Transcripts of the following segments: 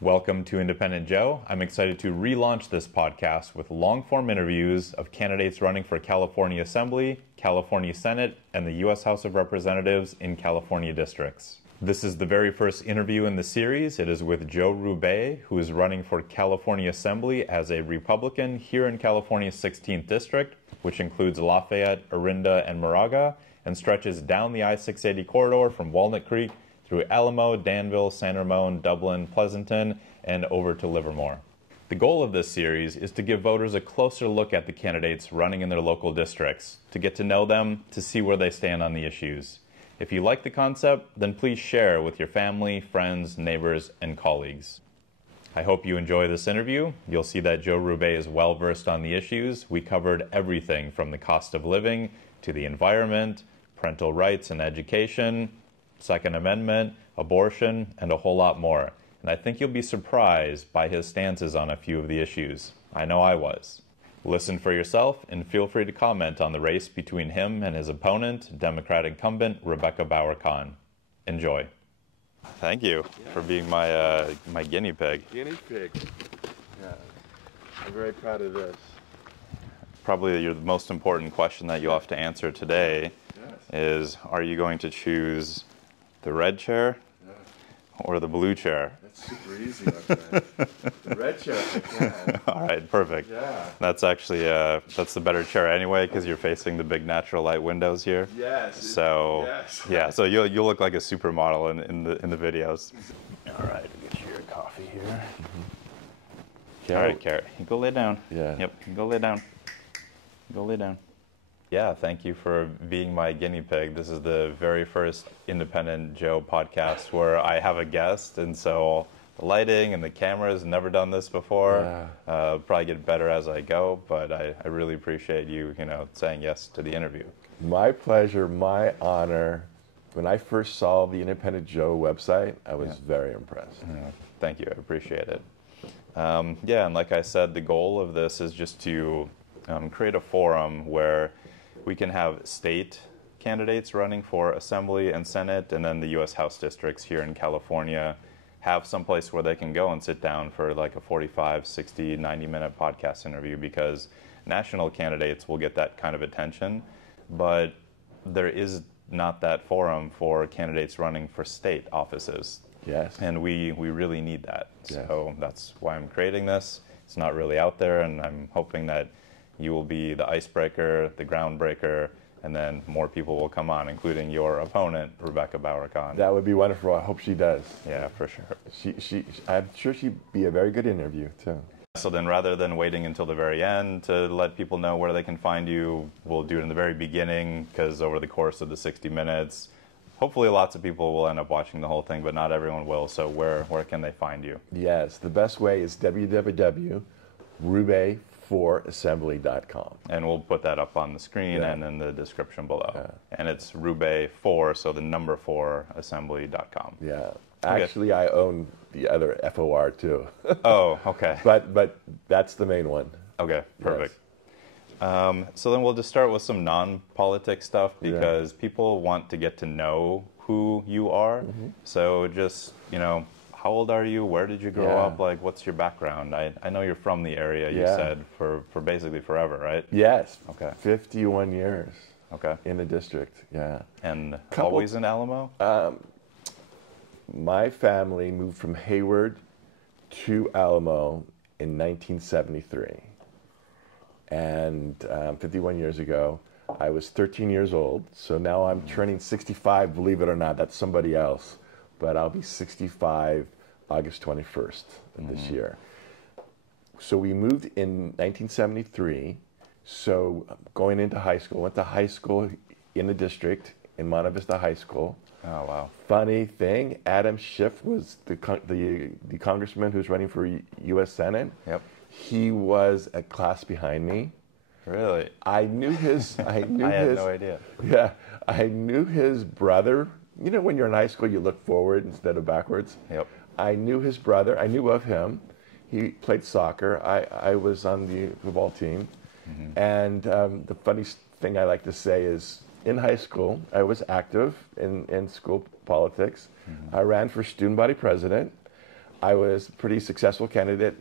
Welcome to Independent Joe. I'm excited to relaunch this podcast with long-form interviews of candidates running for California Assembly, California Senate, and the U.S. House of Representatives in California districts. This is the very first interview in the series. It is with Joe Rubay, who is running for California Assembly as a Republican here in California's 16th District, which includes Lafayette, Orinda, and Moraga, and stretches down the I-680 corridor from Walnut Creek through Alamo, Danville, San Ramon, Dublin, Pleasanton, and over to Livermore. The goal of this series is to give voters a closer look at the candidates running in their local districts, to get to know them, to see where they stand on the issues. If you like the concept, then please share with your family, friends, neighbors, and colleagues. I hope you enjoy this interview. You'll see that Joe Rubay is well versed on the issues. We covered everything from the cost of living to the environment, parental rights and education, Second Amendment, abortion, and a whole lot more. And I think you'll be surprised by his stances on a few of the issues. I know I was. Listen for yourself and feel free to comment on the race between him and his opponent, Democrat Incumbent Rebecca Bauer-Kahan. Enjoy. Thank you for being my guinea pig. Guinea pig. Yeah. I'm very proud of this. Probably the most important question that you'll have to answer today is, are you going to choose the red chair or the blue chair? That's super easy, my friend. The red chair, I can. All right, perfect. Yeah. That's actually, that's the better chair anyway, because you're facing the big natural light windows here. Yes. So, yes. Yeah, so you'll look like a supermodel in the videos. All right, I'll get you your coffee here. Mm-hmm. All right, Carrot, you go lay down. Yeah. Yep, you go lay down. Go lay down. Yeah, thank you for being my guinea pig. This is the very first Independent Joe podcast where I have a guest, and so the lighting and the cameras, never done this before. Yeah. Probably get better as I go, but I really appreciate you, saying yes to the interview. My pleasure, my honor. When I first saw the Independent Joe website, I was very impressed. Thank you, I appreciate it. Yeah, and like I said, the goal of this is just to create a forum where we can have state candidates running for Assembly and Senate, and then the U.S. House districts here in California have someplace where they can go and sit down for like a 45, 60, 90-minute podcast interview, because national candidates will get that kind of attention, but there is not that forum for candidates running for state offices. Yes. And we really need that. Yes. So that's why I'm creating this. It's not really out there, and I'm hoping that you will be the icebreaker, the groundbreaker, and then more people will come on, including your opponent, Rebecca Bauer-Kahan. That would be wonderful. I hope she does. Yeah, for sure. I'm sure she'd be a very good interview, too. So then rather than waiting until the very end to let people know where they can find you, we'll do it in the very beginning, because over the course of the 60 minutes, hopefully lots of people will end up watching the whole thing, but not everyone will. So where can they find you? Yes, the best way is www.rubay4assembly.com. And we'll put that up on the screen and in the description below. Yeah. And it's Rubay4, so the number 4 assembly.com. Yeah. Actually, I own the other FOR too. Oh, okay. But that's the main one. Okay, perfect. Yes. So then we'll just start with some non-politic stuff, because people want to get to know who you are. Mm-hmm. So just, how old are you? Where did you grow up? Like, what's your background? I know you're from the area, you said, for basically forever, right? Yes. Okay. 51 years. Okay. In the district, yeah. And always in Alamo? My family moved from Hayward to Alamo in 1973. And 51 years ago, I was 13 years old. So now I'm turning 65, believe it or not. That's somebody else. But I'll be 65 August 21st of this year. So we moved in 1973. So going into high school, went to high school in the district, in Monte Vista High School. Oh, wow. Funny thing, Adam Schiff was the congressman who's running for U.S. Senate. Yep. He was a class behind me. Really? I knew his. I had no idea. Yeah, I knew his brother. You know, when you're in high school, you look forward instead of backwards. Yep. I knew his brother. I knew of him. He played soccer. I was on the football team. Mm-hmm. And the funny thing I like to say is, in high school, I was active in school politics. Mm-hmm. I ran for student body president. I was a pretty successful candidate.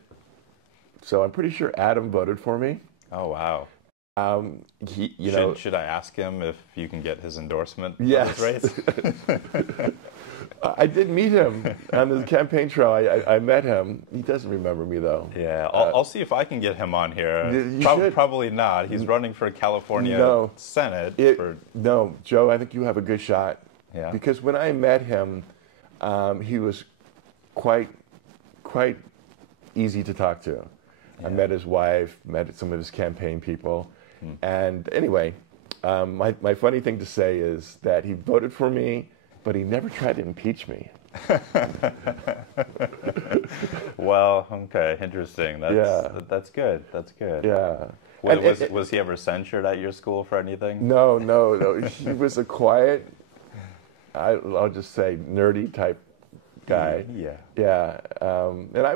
So I'm pretty sure Adam voted for me. Oh, wow. He, you know, should I ask him if you can get his endorsement yes. for this race? I did meet him on the campaign trail. I met him. He doesn't remember me, though. Yeah, I'll see if I can get him on here. You should. Probably not. He's running for California Senate. No, Joe, I think you have a good shot. Yeah. Because when I met him, he was quite easy to talk to. Yeah. I met his wife, met some of his campaign people. And anyway, my funny thing to say is that he voted for me, but he never tried to impeach me. Well, okay, interesting. That's good. That's good. Yeah. Was he ever censured at your school for anything? No. He was a quiet, I'll just say, nerdy type guy. Yeah. And I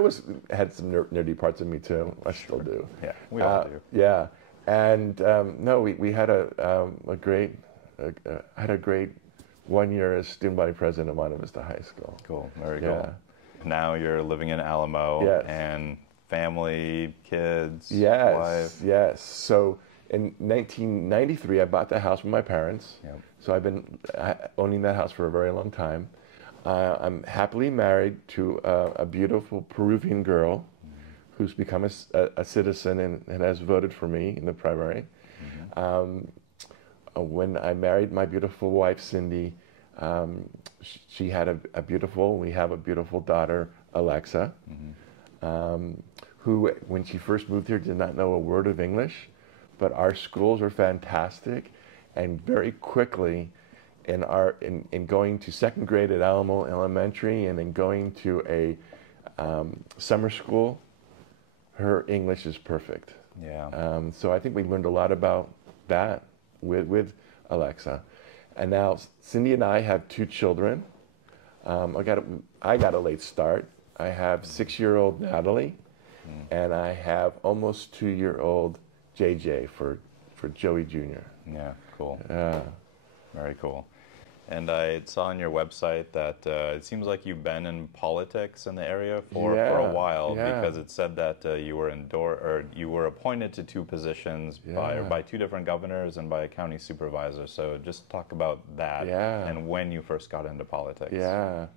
had some nerdy parts of me too. I still do. Yeah, we all do. Yeah. And we had a great 1 year as student body president at Monte Vista High School. Cool, very cool. Now you're living in Alamo, and family, kids, wife. Yes. So in 1993, I bought the house with my parents. Yep. So I've been owning that house for a very long time. I'm happily married to a beautiful Peruvian girl who's become a citizen and has voted for me in the primary. When I married my beautiful wife, Cindy, we have a beautiful daughter, Alexa, who, when she first moved here, did not know a word of English, but our schools are fantastic, and very quickly, in going to second grade at Alamo Elementary and then going to a summer school, her English is perfect. Yeah. So I think we learned a lot about that with Alexa. And now Cindy and I have 2 children. I got a late start. I have 6-year-old Natalie, and I have almost 2-year-old JJ for Joey Jr. Yeah, cool. Very cool. And I saw on your website that it seems like you've been in politics in the area for a while, because it said that you were appointed to 2 positions by 2 different governors and by a county supervisor. So just talk about that and when you first got into politics. Yeah,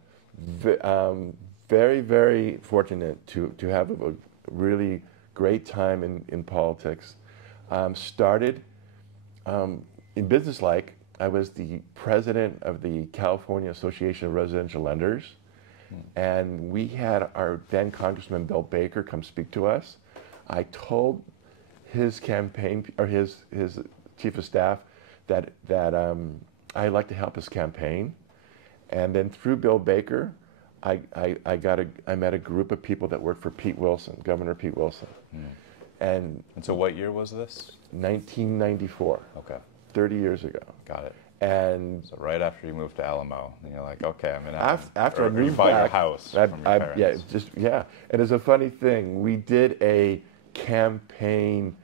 very, very fortunate to have a really great time in politics. Started in business-like. I was the president of the California Association of Residential Lenders, and we had our then Congressman Bill Baker come speak to us. I told his campaign, or his chief of staff, that I'd like to help his campaign, and then through Bill Baker, I met a group of people that worked for Pete Wilson, Governor Pete Wilson, and so what year was this? 1994. Okay. 30 years ago. Got it. And so right after you moved to Alamo, and you're like, okay, I'm in after I moved buy back, your house from your parents. And it's a funny thing. We did a campaign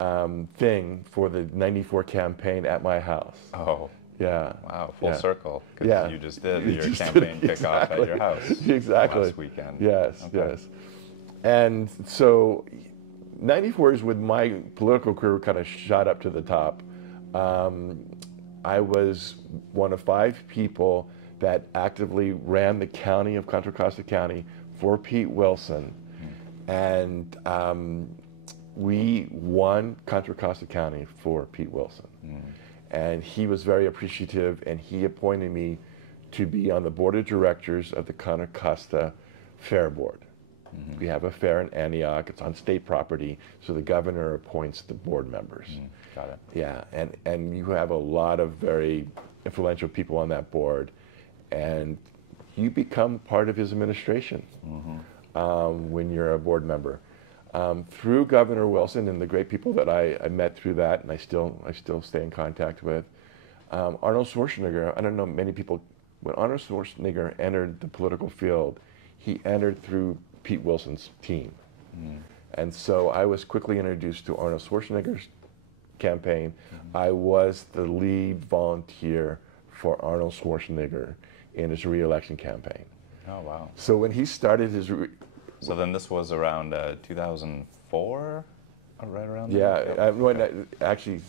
thing for the '94 campaign at my house. Oh. Yeah. Wow. Full circle. Because you just did your campaign kickoff at your house. Exactly. Last weekend. Yes. Okay. Yes. And so, '94 is when my political career kind of shot up to the top. I was one of 5 people that actively ran the county of Contra Costa County for Pete Wilson, and we won Contra Costa County for Pete Wilson. And he was very appreciative, and he appointed me to be on the board of directors of the Contra Costa Fair Board. We have a fair in Antioch. It's on state property, so the governor appoints the board members. Got it. Yeah, and you have a lot of very influential people on that board, and you become part of his administration when you're a board member. Through Governor Wilson and the great people that I met through that, and I still stay in contact with, Arnold Schwarzenegger. I don't know many people. When Arnold Schwarzenegger entered the political field, he entered through Pete Wilson's team. And so I was quickly introduced to Arnold Schwarzenegger's campaign. I was the lead volunteer for Arnold Schwarzenegger in his re-election campaign. Oh, wow. So when he started his... So then this was around 2004, right around Yeah, there? actually,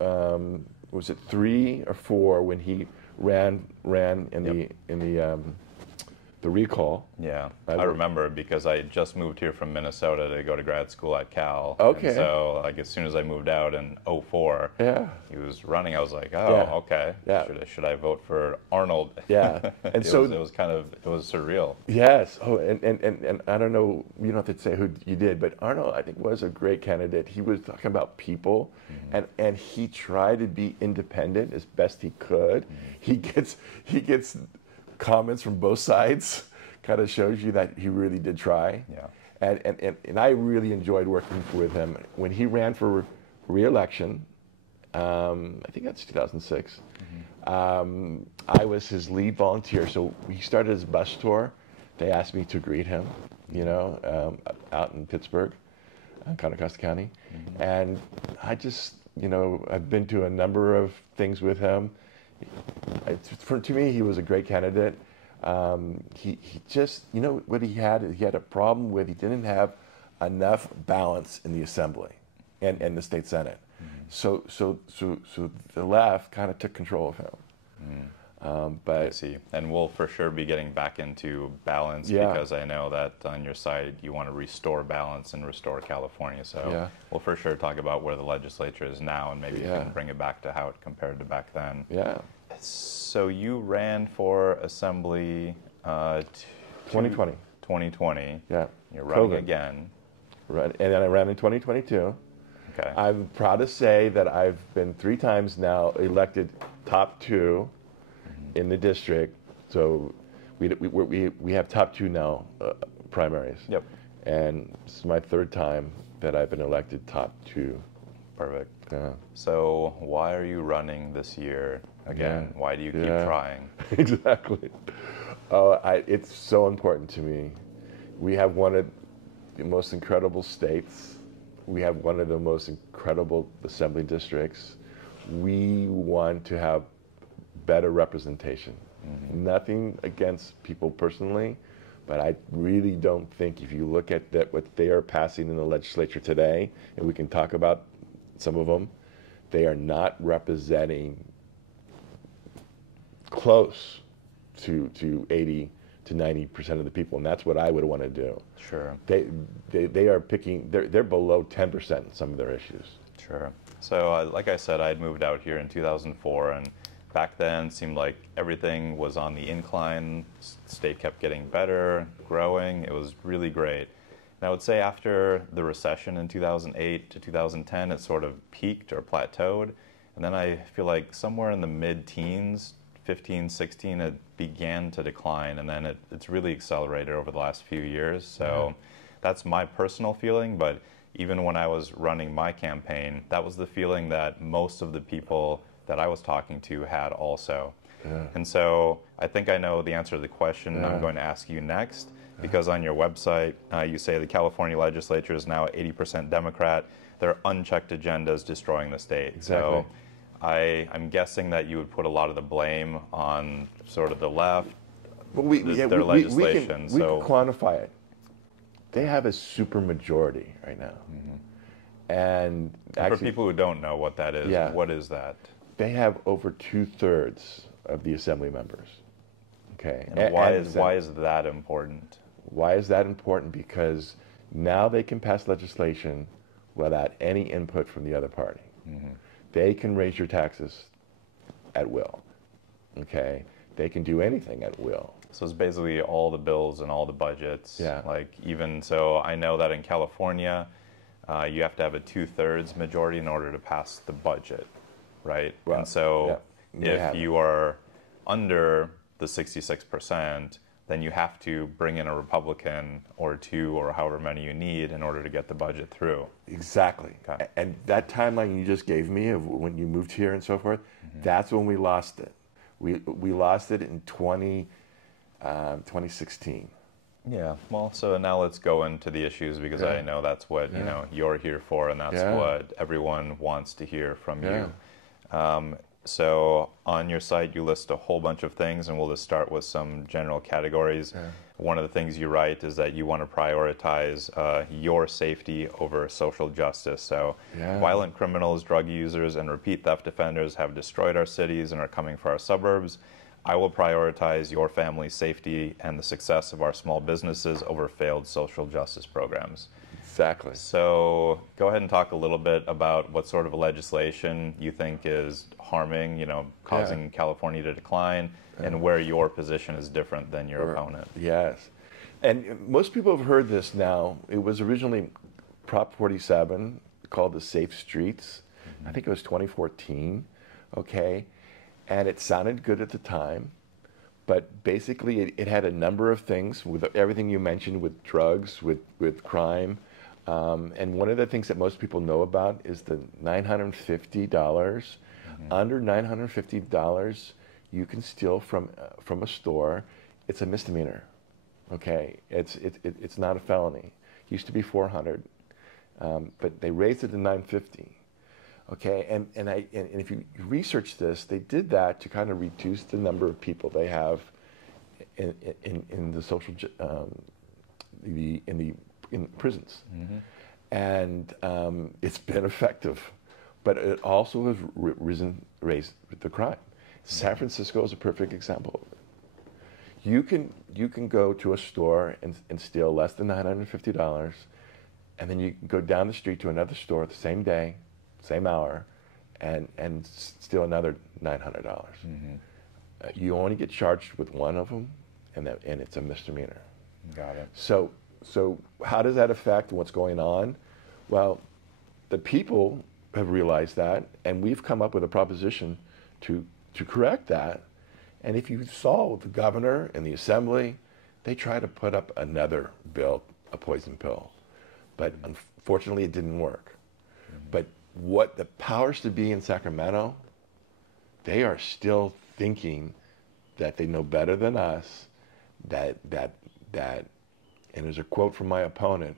was it 3 or 4 when he ran in the recall? Yeah, I remember because I just moved here from Minnesota to go to grad school at Cal. Okay. And so, like, as soon as I moved out in '04, Yeah. he was running. I was like, oh, Yeah. okay. Yeah. Should I vote for Arnold? Yeah. And it so was surreal. Yes. Oh, and I don't know, you don't have to say who you did, but Arnold, I think, was a great candidate. He was talking about people, and he tried to be independent as best he could. He gets comments from both sides. Kind of shows you that he really did try. Yeah. And I really enjoyed working with him. When he ran for re-election, I think that's 2006, I was his lead volunteer. So he started his bus tour. They asked me to greet him, out in Pittsburgh, Contra County. And I just, I've been to a number of things with him. To me, he was a great candidate. He just, what he had a problem with, he didn't have enough balance in the Assembly and the State Senate. So the left kind of took control of him. But I see. And we'll for sure be getting back into balance because I know that on your side you want to restore balance and restore California. So we'll for sure talk about where the legislature is now and maybe you can bring it back to how it compared to back then. Yeah. So you ran for Assembly 2020. 2020. Yeah. You're running COVID. again. Right. And then I ran in 2022. Okay. I'm proud to say that I've been 3 times now elected top 2 in the district. So we have top 2 now primaries. Yep. And this is my 3rd time that I've been elected top 2. Perfect. Yeah. So why are you running this year again? Yeah. Why do you keep trying? Exactly. It's so important to me. We have one of the most incredible states. We have one of the most incredible assembly districts. We want to have better representation. Nothing against people personally, but I really don't think if you look at what they are passing in the legislature today, and we can talk about some of them, they are not representing close to 80 to 90% of the people, and that's what I would want to do. Sure. They are picking, they're below 10% in some of their issues. Sure. So like I said, I'd moved out here in 2004, and back then it seemed like everything was on the incline. State kept getting better, growing. It was really great. And I would say after the recession in 2008 to 2010, it sort of peaked or plateaued. And then I feel like somewhere in the mid-teens, 15, 16, it began to decline. And then it's really accelerated over the last few years. So that's my personal feeling. But even when I was running my campaign, that was the feeling that most of the people that I was talking to had also. And so I think I know the answer to the question I'm going to ask you next. Because on your website, you say the California legislature is now 80% Democrat. Their unchecked agenda is destroying the state. Exactly. So I'm guessing that you would put a lot of the blame on sort of the left, their legislation. We can quantify it. They have a super majority right now. And actually, for people who don't know what that is, what is that? They have over 2/3 of the assembly members. Okay. And why is that important? Why is that important? Because now they can pass legislation without any input from the other party. They can raise your taxes at will. Okay. They can do anything at will. So it's basically all the bills and all the budgets. Yeah. Like even so, I know that in California, you have to have a 2/3 majority in order to pass the budget, right? Well, and so if you are under the 66%, then you have to bring in a Republican or 2 or however many you need in order to get the budget through. Exactly. Okay. And that timeline you just gave me of when you moved here and so forth, that's when we lost it. We lost it in 2016. Yeah. Well, so now let's go into the issues because I know that's what you're here for, and that's what everyone wants to hear from you. So on your site, you list a whole bunch of things, and we'll just start with some general categories. Yeah. One of the things you write is that you want to prioritize your safety over social justice. So violent criminals, drug users, and repeat theft offenders have destroyed our cities and are coming for our suburbs. I will prioritize your family's safety and the success of our small businesses over failed social justice programs. Exactly. So go ahead and talk a little bit about what sort of legislation you think is harming, causing California to decline, and where your position is different than your opponent. Yes. And most people have heard this now. It was originally Prop 47 called the Safe Streets. I think it was 2014, okay? And it sounded good at the time, but basically it had a number of things with everything you mentioned, with drugs, with crime. And one of the things that most people know about is the $950. Under $950, you can steal from a store. It's a misdemeanor, okay? It's not a felony. It used to be $400, but they raised it to $950, okay? And if you research this, they did that to kind of reduce the number of people they have in the social in prisons. And it's been effective, but it also has raised the crime. San Francisco is a perfect example of it. You can go to a store and steal less than $950, and then you can go down the street to another store the same day, same hour, and steal another $900. You only get charged with one of them, and it's a misdemeanor. Got it. So how does that affect what's going on? Well, the people have realized that, and we've come up with a proposition to correct that. And if you saw the governor and the assembly, they try to put up another bill, a poison pill. But unfortunately, it didn't work. But what the powers to be in Sacramento, they are still thinking that they know better than us, that and there's a quote from my opponent,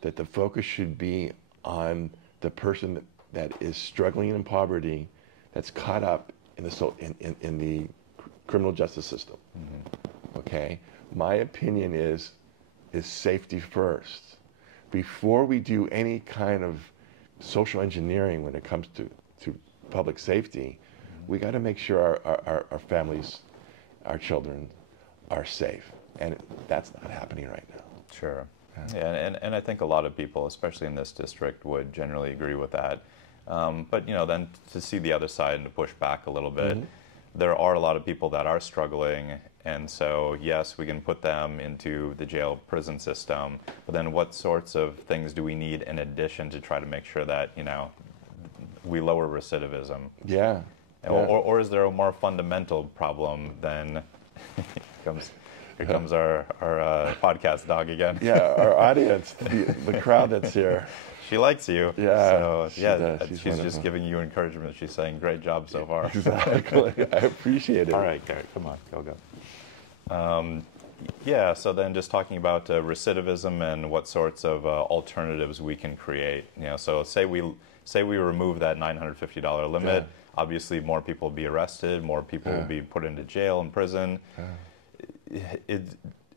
that the focus should be on the person that is struggling in poverty, that's caught up in the criminal justice system. Okay? My opinion is safety first. Before we do any kind of social engineering when it comes to public safety, we got to make sure our families, our children are safe. And that's not happening right now. Sure. Yeah, and I think a lot of people, especially in this district, would generally agree with that. But then to see the other side and to push back a little bit, there are a lot of people that are struggling, and so yes, we can put them into the jail prison system, but then what sorts of things do we need in addition to try to make sure that we lower recidivism? Yeah. Or is there a more fundamental problem than here comes our podcast dog again. Yeah, our audience, the crowd that's here. She likes you. Yeah. So, she's wonderful. just giving you encouragement. She's saying, great job so far. Exactly. I appreciate it. All right, Garrett, come on, go. So then just talking about recidivism and what sorts of alternatives we can create. So say we remove that $950 limit. Obviously, more people will be arrested. More people will be put into jail and prison.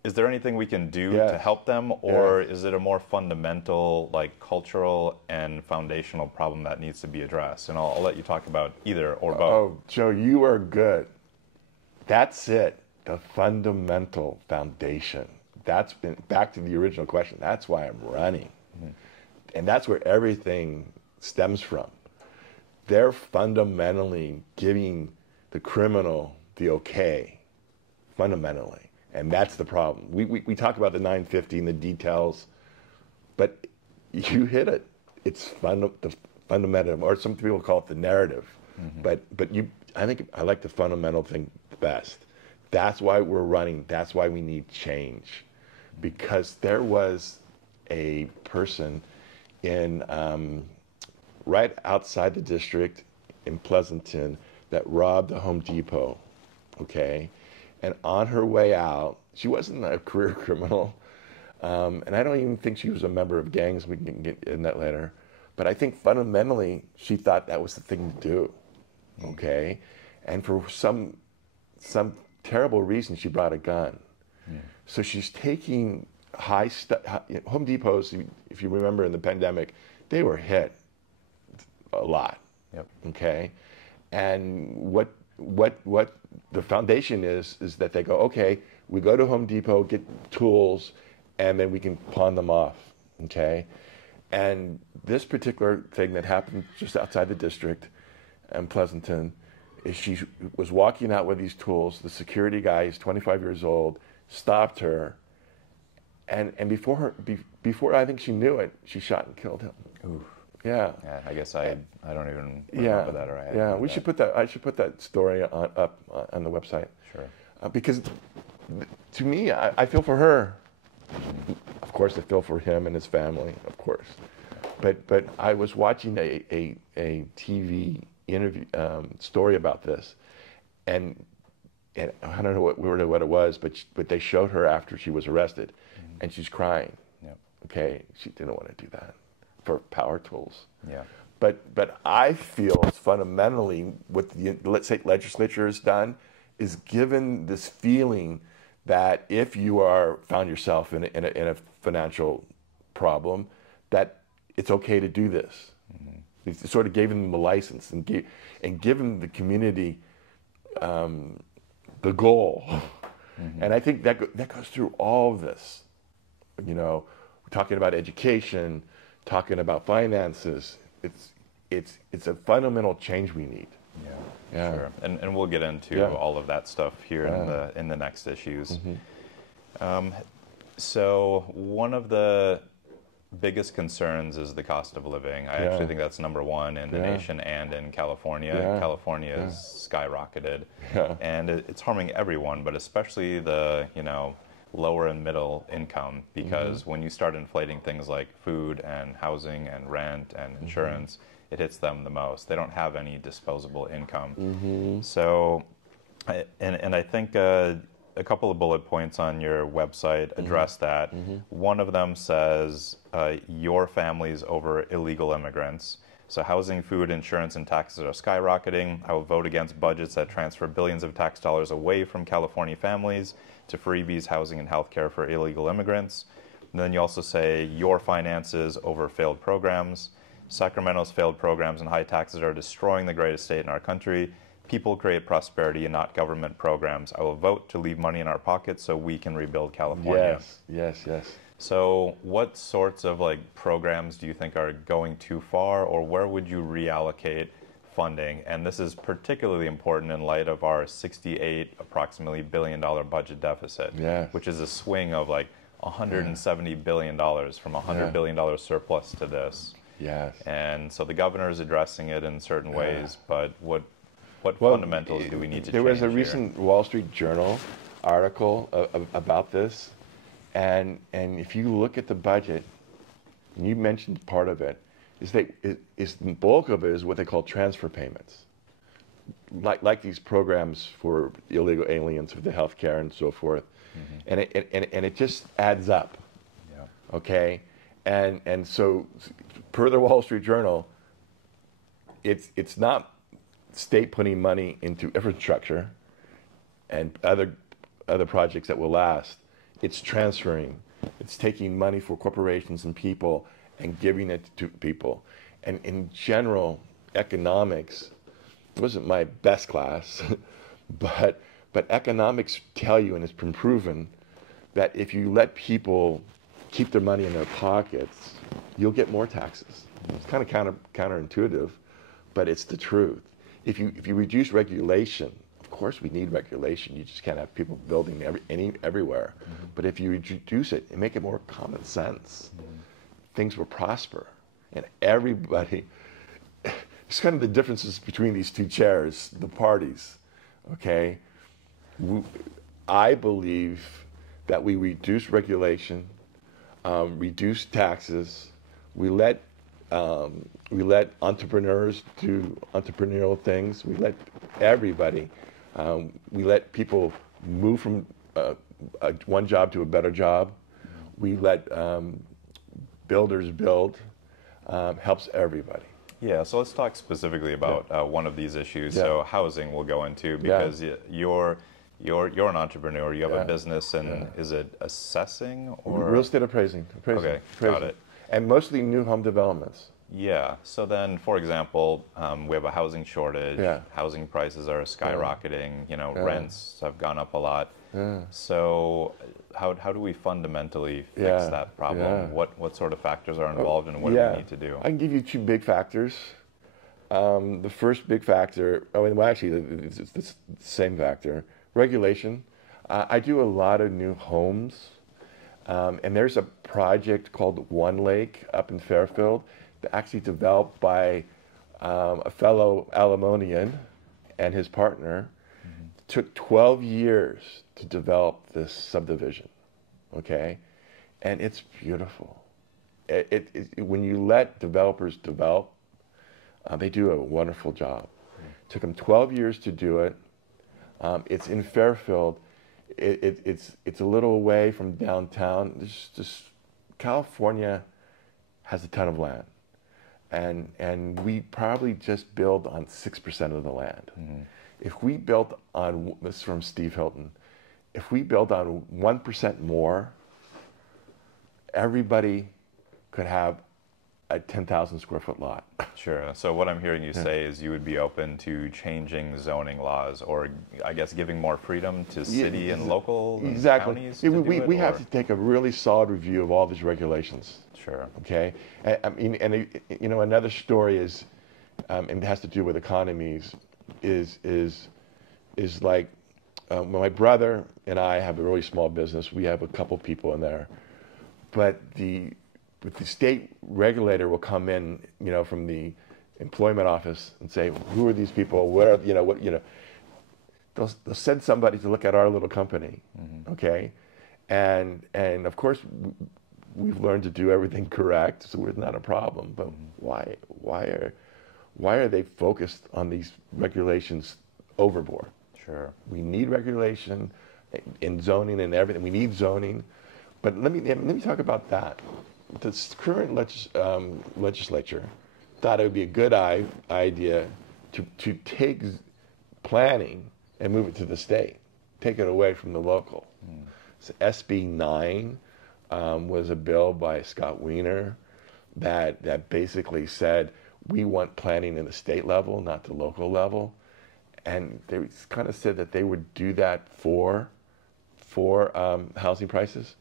Is there anything we can do to help them, or is it a more fundamental, cultural and foundational problem that needs to be addressed? And I'll let you talk about either or both. Oh, Joe, you are good. That's it. The fundamental foundation. That's been back to the original question. That's why I'm running. And that's where everything stems from. They're fundamentally giving the criminal the okay, fundamentally. And that's the problem. We talk about the 950 and the details, but you hit it. It's the fundamental, or some people call it the narrative. But I think I like the fundamental thing the best. That's why we're running. That's why we need change, because there was a person in right outside the district in Pleasanton that robbed a Home Depot. Okay. And on her way out, she wasn't a career criminal, and I don't even think she was a member of gangs. We can get in that later. But I think fundamentally, she thought that was the thing to do. okay? And for some terrible reason, she brought a gun. So she's taking Home Depots, if you remember in the pandemic, they were hit a lot, okay? And what the foundation is that they go, okay, we go to Home Depot, get tools, and then we can pawn them off, okay? And this particular thing that happened just outside the district in Pleasanton is she was walking out with these tools. The security guy, he's 25 years old, stopped her, and before I think she knew it, she shot and killed him. Ooh. Yeah. Yeah. I guess I don't even remember that, or I yeah. We should put that. I should put that story up on the website. Sure. Because to me, I feel for her. Of course, I feel for him and his family, of course. But I was watching a TV interview story about this, and I don't know what it was, but they showed her after she was arrested, and she's crying. Yep. Okay, she didn't want to do that for power tools. Yeah. But I feel fundamentally what the legislature has done is given this feeling that if you found yourself in a financial problem, that it's okay to do this. It sort of gave them the license and given the community the goal. And I think that goes through all of this. You know, we're talking about education, talking about finances. It's a fundamental change we need. Yeah. Sure. And we'll get into all of that stuff here in the next issues. So one of the biggest concerns is the cost of living. I actually think that's number one in the nation and in California. California is skyrocketed, and it's harming everyone, but especially the lower and middle income, because when you start inflating things like food and housing and rent and insurance, it hits them the most. They don't have any disposable income. So, and I think a couple of bullet points on your website address that. One of them says, your family's over illegal immigrants. So housing, food, insurance, and taxes are skyrocketing. I will vote against budgets that transfer billions of tax dollars away from California families to freebies, housing, and health care for illegal immigrants. And then you also say, your finances over failed programs. Sacramento's failed programs and high taxes are destroying the greatest state in our country. People create prosperity and not government programs. I will vote to leave money in our pockets so we can rebuild California. Yes. So what sorts of programs do you think are going too far, or where would you reallocate funding? And this is particularly important in light of our approximately $68 billion budget deficit, which is a swing of $170 billion from $100 billion surplus to this. Yes. And so the governor is addressing it in certain ways, but what fundamentals do we need to change? There was a recent Wall Street Journal article about this, and if you look at the budget, and you mentioned part of it, the bulk of it is what they call transfer payments, like these programs for illegal aliens with the health care and so forth, and it just adds up. Okay, and so per the Wall Street Journal, it's not state putting money into infrastructure and other projects that will last. It's transferring. It's taking money for corporations and people and giving it to people. And in general, economics wasn't my best class, but economics tell you, and it's been proven, that if you let people keep their money in their pockets, you'll get more taxes. It's kind of counterintuitive, but it's the truth. If you reduce regulation, of course we need regulation. You just can't have people building everywhere. But if you reduce it and make it more common sense, things will prosper. And everybody, it's kind of the differences between these two chairs, the parties, okay? I believe that we reduce regulation, reduce taxes, we let entrepreneurs do entrepreneurial things. We let everybody. We let people move from one job to a better job. We let builders build. Helps everybody. Yeah, so let's talk specifically about one of these issues. Yeah. So housing we'll go into, because you're an entrepreneur. You have a business, and is it assessing or real estate appraising? Okay, got it. And mostly new home developments. Yeah. So then, for example, we have a housing shortage. Yeah. Housing prices are skyrocketing. You know, rents have gone up a lot. So how do we fundamentally fix that problem? What sort of factors are involved, and what do we need to do? I can give you two big factors. The first big factor, actually, it's the same factor, regulation. I do a lot of new homes, and there's a project called One Lake up in Fairfield, actually developed by a fellow Alamonian and his partner. Took 12 years to develop this subdivision, okay? And it's beautiful. When you let developers develop, they do a wonderful job. Took them 12 years to do it. It's in Fairfield. It's a little away from downtown. California has a ton of land. And we probably just build on 6% of the land. If we built on, this is from Steve Hilton, if we built on 1% more, everybody could have a 10,000 square foot lot. Sure. So what I'm hearing you say is you would be open to changing zoning laws, or I guess giving more freedom to city and local counties to we have to take a really solid review of all these regulations. Sure. Okay. Another story is, and it has to do with economies, is like my brother and I have a really small business. We have a couple people in there, but the state regulator will come in, from the employment office and say, who are these people? They'll send somebody to look at our little company, okay? And of course, we've learned to do everything correct, so it's not a problem. But why are they focused on these regulations overboard? Sure. We need regulation in zoning and everything. We need zoning, but let me talk about that. The current legislature thought it would be a good idea to take planning and move it to the state, take it away from the local. So SB 9 was a bill by Scott Wiener that basically said we want planning in the state level, not the local level, and they kind of said that they would do that for housing prices.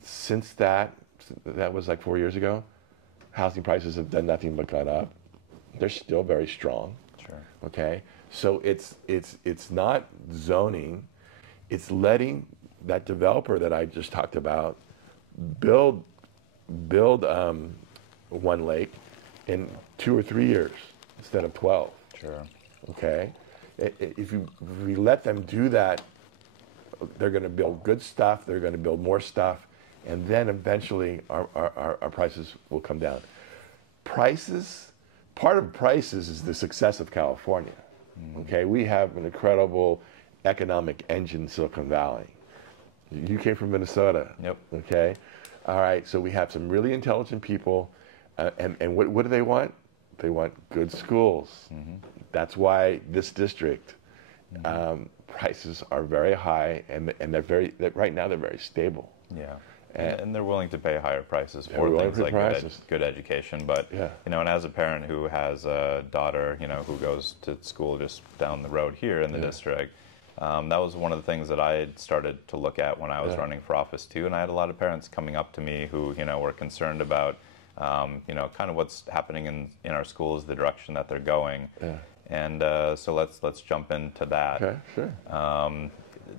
Since that was like 4 years ago, housing prices have done nothing but gone up. They're still very strong. Sure. Okay. So it's not zoning, it's letting that developer that I just talked about build One Lake in 2 or 3 years instead of 12. Sure. Okay. If we let them do that, they're going to build good stuff. They're going to build more stuff, and then eventually our prices will come down. Part of prices is the success of California. Okay, we have an incredible economic engine, Silicon Valley. You came from Minnesota. Yep. Okay, all right. So we have some really intelligent people, and what do they want? They want good schools. That's why this district prices are very high, and right now they're very stable. Yeah. And they're willing to pay higher prices for things like good education. But, and as a parent who has a daughter, who goes to school just down the road here in the district, that was one of the things that I had started to look at when I was running for office too. And I had a lot of parents coming up to me who, were concerned about, kind of what's happening in our schools, the direction that they're going. Yeah. And so let's jump into that. Okay, sure.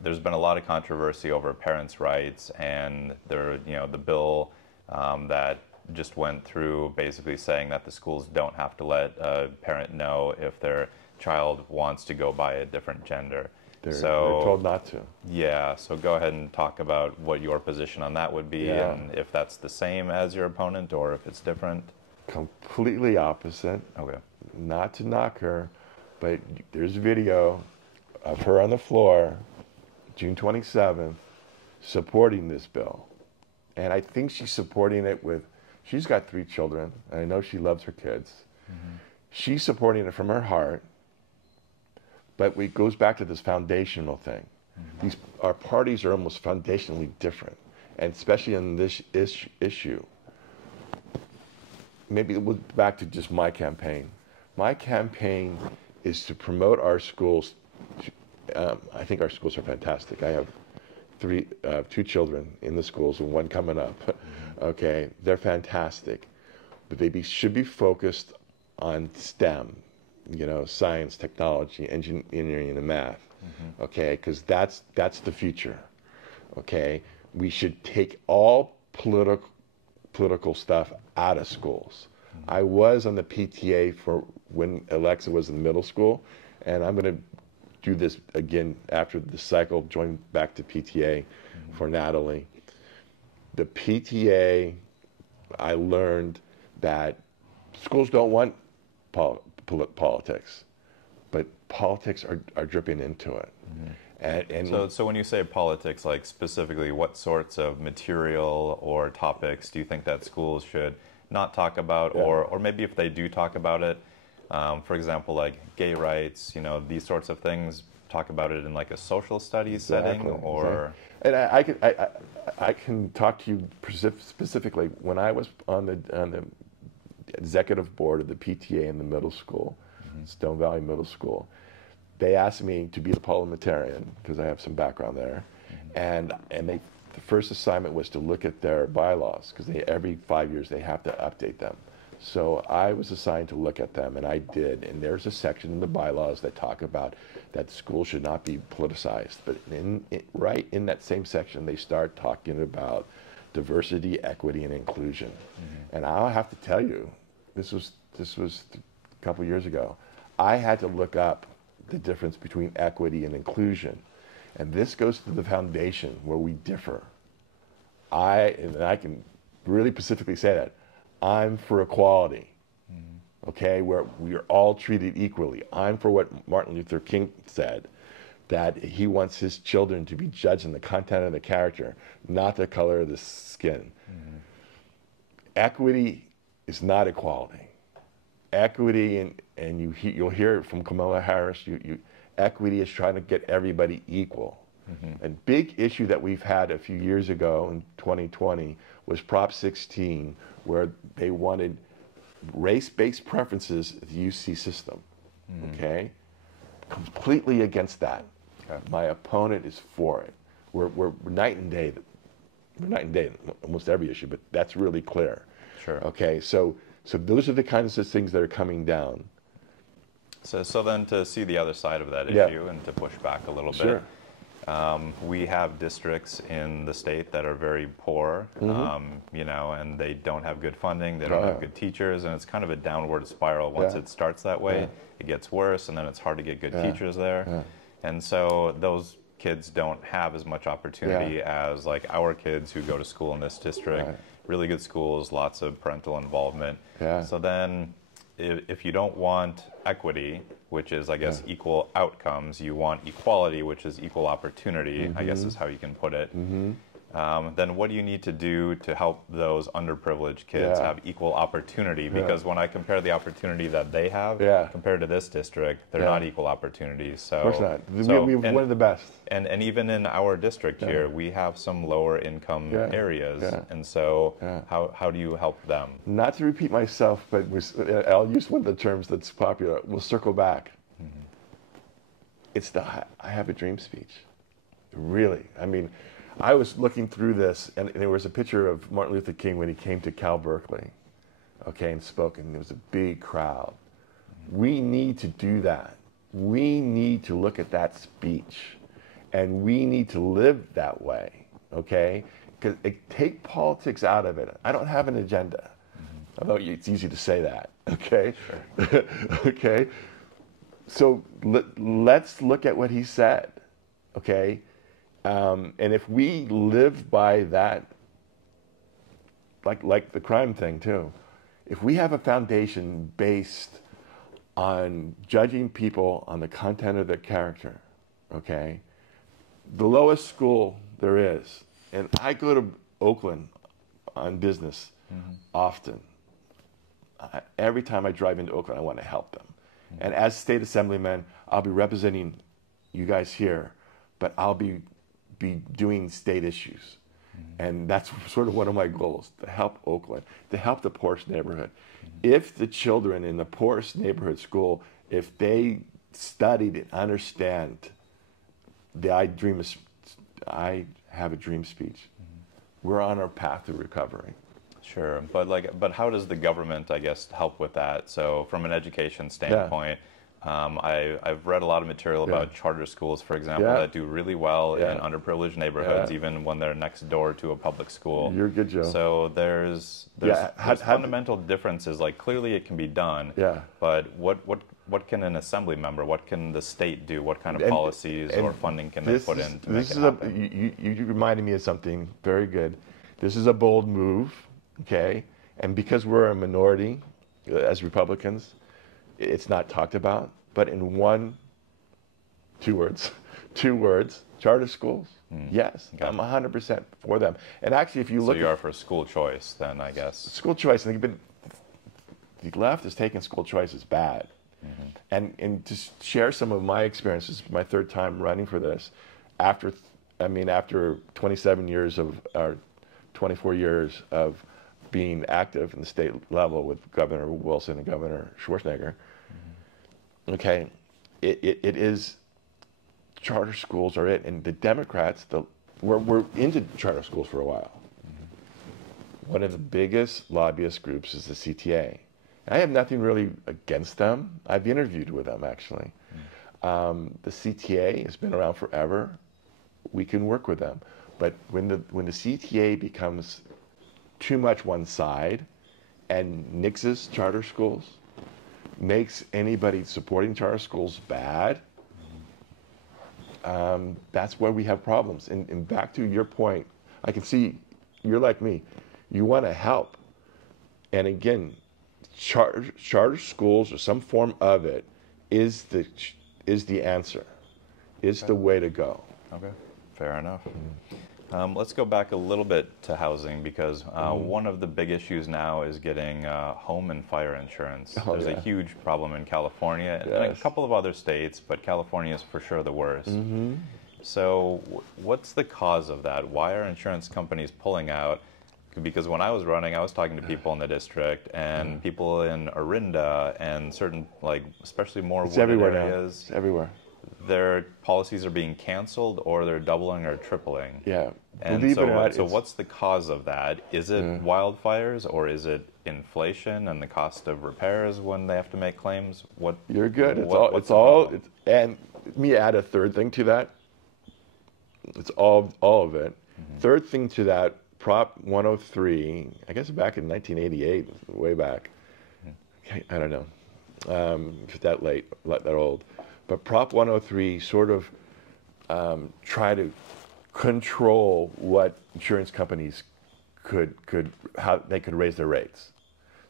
There's been a lot of controversy over parents' rights, and the bill that just went through basically saying that the schools don't have to let a parent know if their child wants to go by a different gender. They're told not to. Yeah, so go ahead and talk about what your position on that would be, and if that's the same as your opponent or if it's different. Completely opposite. Okay. Not to knock her, but there's a video of her on the floor, June 27th, supporting this bill. And I think she's supporting it she's got 3 children, and I know she loves her kids. She's supporting it from her heart, but it goes back to this foundational thing. Our parties are almost foundationally different, and especially in this issue. Maybe we'll back to just my campaign. My campaign is to promote our schools. I think our schools are fantastic. I have two children in the schools and one coming up. Okay, they're fantastic, but they should be focused on STEM, you know, science, technology, engineering, and math. Okay, because that's the future. Okay, we should take all political stuff out of schools. I was on the PTA for when Alexa was in middle school, and I'm going to do this again after the cycle, join back to PTA for Natalie. The PTA, I learned that schools don't want politics, but politics are dripping into it. And so when you say politics, like specifically what sorts of material or topics do you think that schools should not talk about, or maybe if they do talk about it, for example, like gay rights, you know, these sorts of things, talk about it in like a social studies setting, or... And I can talk to you specifically. When I was on the executive board of the PTA in the middle school, Stone Valley Middle School, they asked me to be the parliamentarian because I have some background there, and the first assignment was to look at their bylaws because every 5 years they have to update them. So I was assigned to look at them, and I did. And there's a section in the bylaws that talk about that schools should not be politicized. But right in that same section, they start talking about diversity, equity, and inclusion. And I'll have to tell you, this was a couple years ago. I had to look up the difference between equity and inclusion. And this goes to the foundation where we differ. And I can really specifically say that. I'm for equality, okay, where we are all treated equally. I'm for what Martin Luther King said, that he wants his children to be judged on the content of the character, not the color of the skin. Equity is not equality. Equity, and you'll hear it from Kamala Harris, equity is trying to get everybody equal. A big issue that we've had a few years ago in 2020 was Prop 16, where they wanted race-based preferences at the UC system, okay? Completely against that. My opponent is for it. We're night and day. We're night and day in almost every issue, but that's really clear. Sure. Okay, so those are the kinds of things that are coming down. So then to see the other side of that issue and to push back a little bit, we have districts in the state that are very poor, you know, and they don't have good funding, they don't have good teachers, and it's kind of a downward spiral. Once it starts that way, it gets worse, and then it's hard to get good teachers there. And so those kids don't have as much opportunity as like our kids who go to school in this district. Really good schools, lots of parental involvement. So then if you don't want equity, which is, I guess, equal outcomes, you want equality, which is equal opportunity, I guess is how you can put it, then what do you need to do to help those underprivileged kids have equal opportunity? Because when I compare the opportunity that they have compared to this district, they're not equal opportunities. So, of course not. We have one of the best. And even in our district here, we have some lower income areas. And so how do you help them? Not to repeat myself, but I'll use one of the terms that's popular. We'll circle back. It's the I have a dream speech. Really. I mean, I was looking through this, and there was a picture of Martin Luther King when he came to Cal Berkeley, okay, and spoke, and there was a big crowd. We need to do that. We need to look at that speech, and we need to live that way, okay? Because take politics out of it. I don't have an agenda, although it's easy to say that, okay? Sure. Okay? So let's look at what he said, okay? And if we live by that, like the crime thing too, if we have a foundation based on judging people on the content of their character, okay, the lowest school there is, and I go to Oakland on business often, every time I drive into Oakland, I want to help them. And as state assemblyman, I'll be representing you guys here, but I'll be doing state issues. And that's sort of one of my goals, to help Oakland, to help the poorest neighborhood. If the children in the poorest neighborhood school, if they studied and understand the I have a dream speech, we're on our path to recovery. Sure, but how does the government, I guess, help with that? So from an education standpoint, I've read a lot of material about charter schools, for example, that do really well in underprivileged neighborhoods, even when they're next door to a public school. You're good, Joe. So there's fundamental differences. Like, clearly it can be done, but what can an assembly member, what can the state do? What kind of policies or funding can they put in to make it happen? You reminded me of something very good. This is a bold move, okay? And because we're a minority as Republicans, it's not talked about, but in two words, charter schools, yes, okay. I'm 100% for them. And actually, if you look... So you are for school choice, then, I guess. School choice, and the left is taking school choice as bad. And to share some of my experiences, my third time running for this, after 27 years or 24 years of being active in the state level with Governor Wilson and Governor Schwarzenegger, okay, it is, charter schools are it, and the Democrats, we're into charter schools for a while. One of the biggest lobbyist groups is the CTA. I have nothing really against them. I've interviewed with them, actually. The CTA has been around forever. We can work with them. But when the CTA becomes too much one side and nixes charter schools, makes anybody supporting charter schools bad, that's where we have problems. And back to your point, I can see you're like me. You want to help. And again, charter schools or some form of it is the answer, is the way to go. Okay, fair enough. Let's go back a little bit to housing, because one of the big issues now is getting home and fire insurance. There's a huge problem in California and a couple of other states, but California is for sure the worst. So what's the cause of that? Why are insurance companies pulling out? Because when I was running, I was talking to people in the district and people in Orinda and certain, especially more wooded areas. It's everywhere. Their policies are being canceled, or they're doubling or tripling. Yeah. And so what's the cause of that? Is it wildfires, or is it inflation and the cost of repairs when they have to make claims? You're good. And let me add a third thing to that. It's all of it. Third thing to that, Prop 103, I guess back in 1988, way back. I don't know if that old. But Prop 103 sort of try to control what insurance companies how they could raise their rates.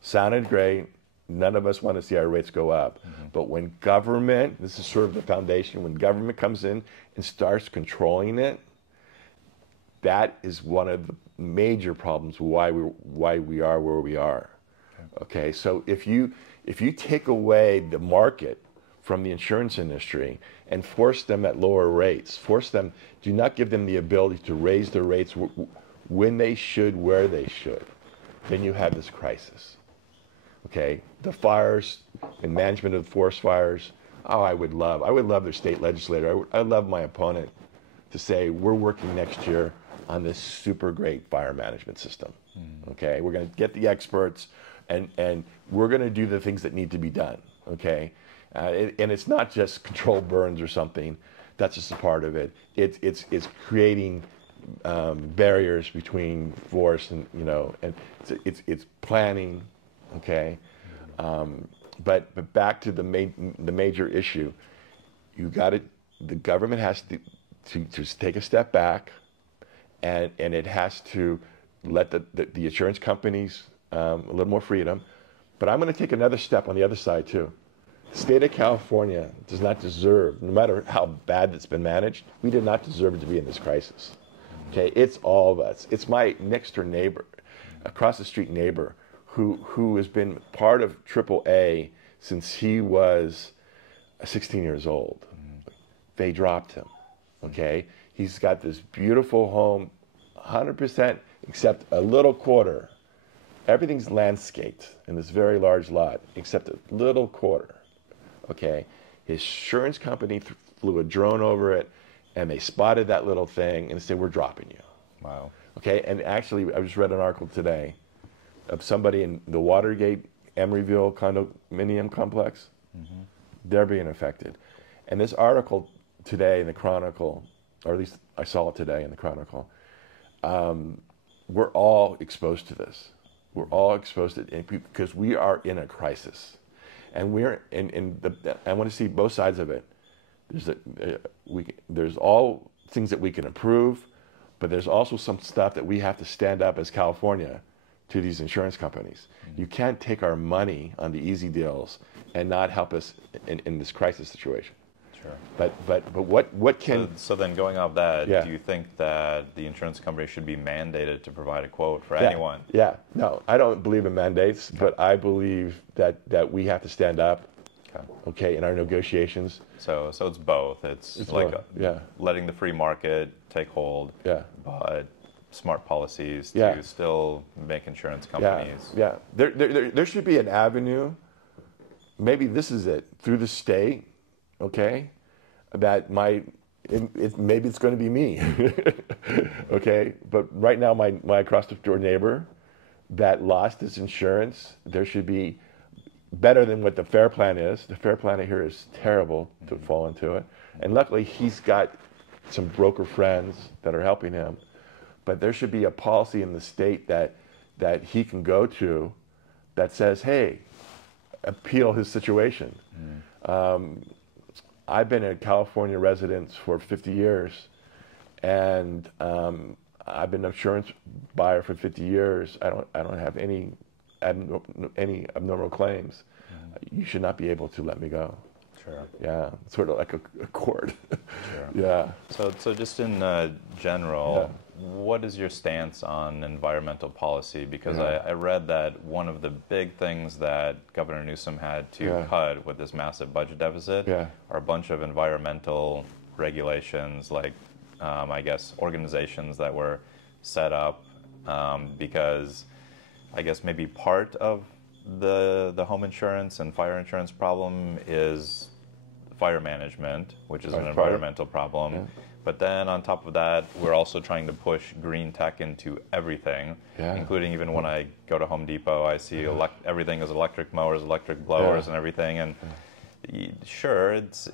Sounded great. None of us want to see our rates go up. But when government, this is sort of the foundation, when government comes in and starts controlling it, that is one of the major problems why we are where we are. Okay, so if you take away the market from the insurance industry and force them at lower rates, do not give them the ability to raise their rates when they should, where they should, then you have this crisis. Okay, the fires and management of the forest fires. I would love their state legislator. I'd love my opponent to say, we're working next year on this super great fire management system. Okay, we're going to get the experts, and we're going to do the things that need to be done. Okay, and it's not just control burns or something. That's just a part of it. It's creating barriers between forest and and it's planning. Okay, but back to the major issue. The government has to take a step back. And it has to let the insurance companies a little more freedom. But I'm going to take another step on the other side, too. The state of California does not deserve, no matter how bad it's been managed, we did not deserve to be in this crisis. Okay, it's all of us. It's my next door neighbor, across the street neighbor, who has been part of AAA since he was 16 years old. They dropped him, okay? He's got this beautiful home, 100% except a little quarter. Everything's landscaped in this very large lot, except a little quarter, okay? His insurance company flew a drone over it, and they spotted that little thing and said, we're dropping you. Wow. Okay, and actually, I just read an article today of somebody in the Watergate Emeryville condominium complex. They're being affected. And this article today in the Chronicle, or at least I saw it today in the Chronicle, we're all exposed to this. We're all exposed to it because we are in a crisis. And we're I want to see both sides of it. There's all things that we can improve, but there's also some stuff that we have to stand up as California to these insurance companies. You can't take our money on the easy deals and not help us in this crisis situation. Sure. But what can... So then going off that, Yeah. do you think that the insurance company should be mandated to provide a quote for anyone? Yeah, no, I don't believe in mandates, but I believe that we have to stand up, okay, in our negotiations. So it's both. It's like both. letting the free market take hold, but smart policies to still make insurance companies. Yeah. There should be an avenue. Maybe this is it through the state, okay, that maybe it's going to be me, okay. But right now, my across the door neighbor that lost his insurance, there should be better than what the FAIR Plan is. The FAIR Plan here is terrible to fall into it, and luckily he's got some broker friends that are helping him. But there should be a policy in the state that he can go to that says, hey, appeal his situation. I've been a California resident for 50 years, and I've been an insurance buyer for 50 years. I don't have any abnormal claims. You should not be able to let me go. Sure. Yeah, sort of like a court. Sure. Yeah. So just in general, what is your stance on environmental policy? Because I read that one of the big things that Governor Newsom had to cut with this massive budget deficit are a bunch of environmental regulations, like I guess organizations that were set up because I guess maybe part of the home insurance and fire insurance problem is fire management, which is an environmental problem. Yeah. But then on top of that, we're also trying to push green tech into everything, including even when I go to Home Depot, I see everything is electric mowers, electric blowers, and everything. And sure, it's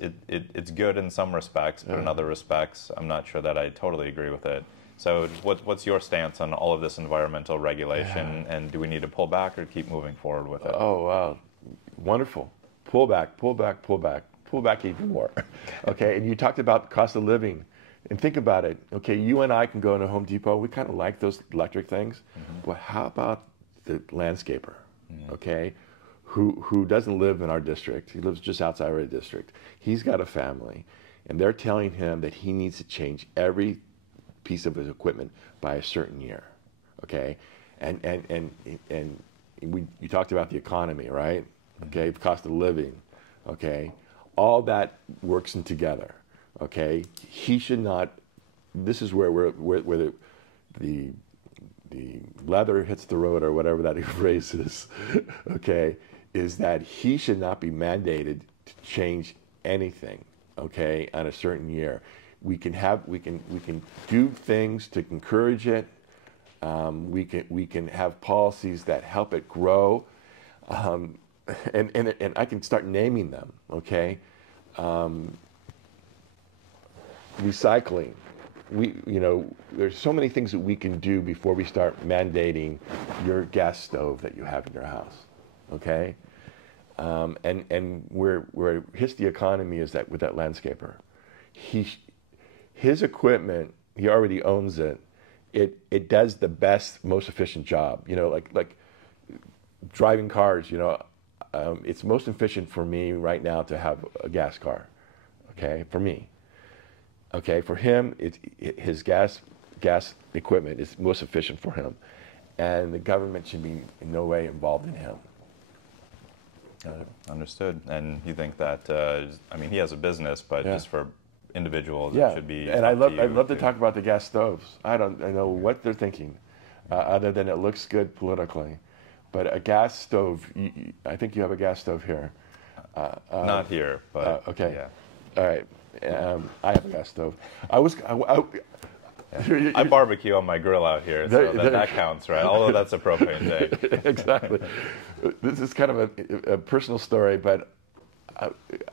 good in some respects, but in other respects, I'm not sure that I totally agree with it. So what's your stance on all of this environmental regulation, and do we need to pull back or keep moving forward with it? Oh, wow. Wonderful. Pull back, pull back, pull back. Pull back even more. Okay, and you talked about cost of living. And think about it. Okay, you and I can go into Home Depot. We kind of like those electric things. But how about the landscaper, okay, who doesn't live in our district? He lives just outside our district. He's got a family. And they're telling him that he needs to change every piece of his equipment by a certain year, okay? And you talked about the economy, right? Okay, cost of living, okay? All that works in together, okay? He should not. This is where the leather hits the road, or whatever that phrase is, okay? Is that he should not be mandated to change anything, okay, on a certain year. We can do things to encourage it. We can have policies that help it grow, and I can start naming them. Okay, recycling. There's so many things that we can do before we start mandating your gas stove that you have in your house. Okay, and where it hits the economy is that with that landscaper, his equipment, he already owns it. It does the best, most efficient job. Like driving cars. It's most efficient for me right now to have a gas car. Okay, for me. Okay, for him, his gas equipment is most efficient for him, and the government should be in no way involved in him. Understood. And you think that, I mean, he has a business, but just for individuals, Yeah, it should be. and I'd love to talk about the gas stoves. I know what they're thinking, other than it looks good politically. But a gas stove, I think you have a gas stove here. Not here, but okay. Yeah. All right. I have a gas stove. I barbecue on my grill out here, so that counts, right? Although that's a propane tank. Exactly. This is kind of a personal story, but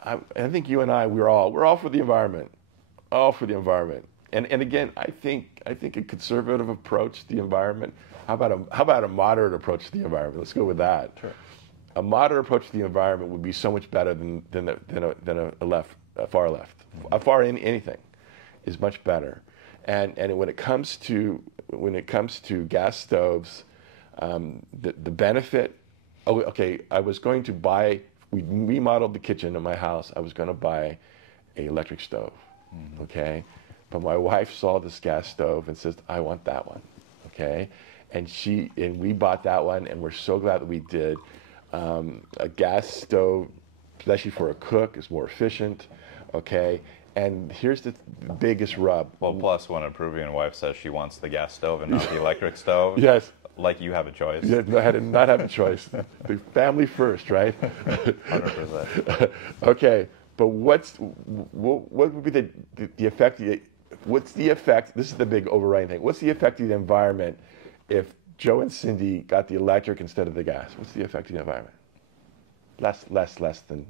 I think you and I, we're all for the environment, all for the environment. And again, I think a conservative approach to the environment. How about a moderate approach to the environment? Let's go with that. Sure. A moderate approach to the environment would be so much better than a far left. A far in anything is much better. And when it comes to gas stoves, the benefit. Oh, okay. I was going to buy. We remodeled the kitchen in my house. I was going to buy an electric stove. Mm-hmm. Okay, but my wife saw this gas stove and says, "I want that one." Okay, and we bought that one, and we're so glad that we did. A gas stove, especially for a cook, is more efficient. Okay. And here's the biggest rub. Well, plus when a Peruvian wife says she wants the gas stove and not the electric stove, yes, like you have a choice. Yeah, I did not have a choice. The family first, right? 100%. Okay, but what would be the effect? What's the effect? This is the big overriding thing. What's the effect of the environment if Joe and Cindy got the electric instead of the gas? What's the effect of the environment? Less than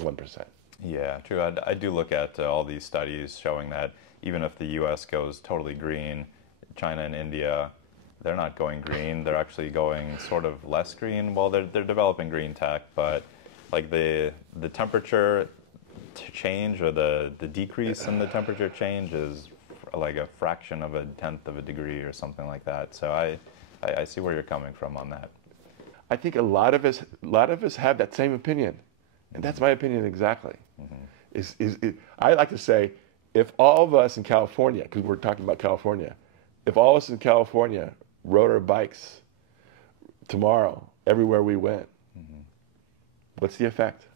1%. Yeah, true. I do look at all these studies showing that even if the U.S. goes totally green, China and India, they're not going green. They're actually going sort of less green. Well, they're developing green tech, but like the temperature change or the decrease in the temperature change is like a fraction of a tenth of a degree or something like that. So I see where you're coming from on that. I think a lot of us have that same opinion. And that's my opinion exactly. Mm-hmm. I like to say, if all of us in California, because we're talking about California, if all of us in California rode our bikes tomorrow, everywhere we went, mm-hmm. what's the effect?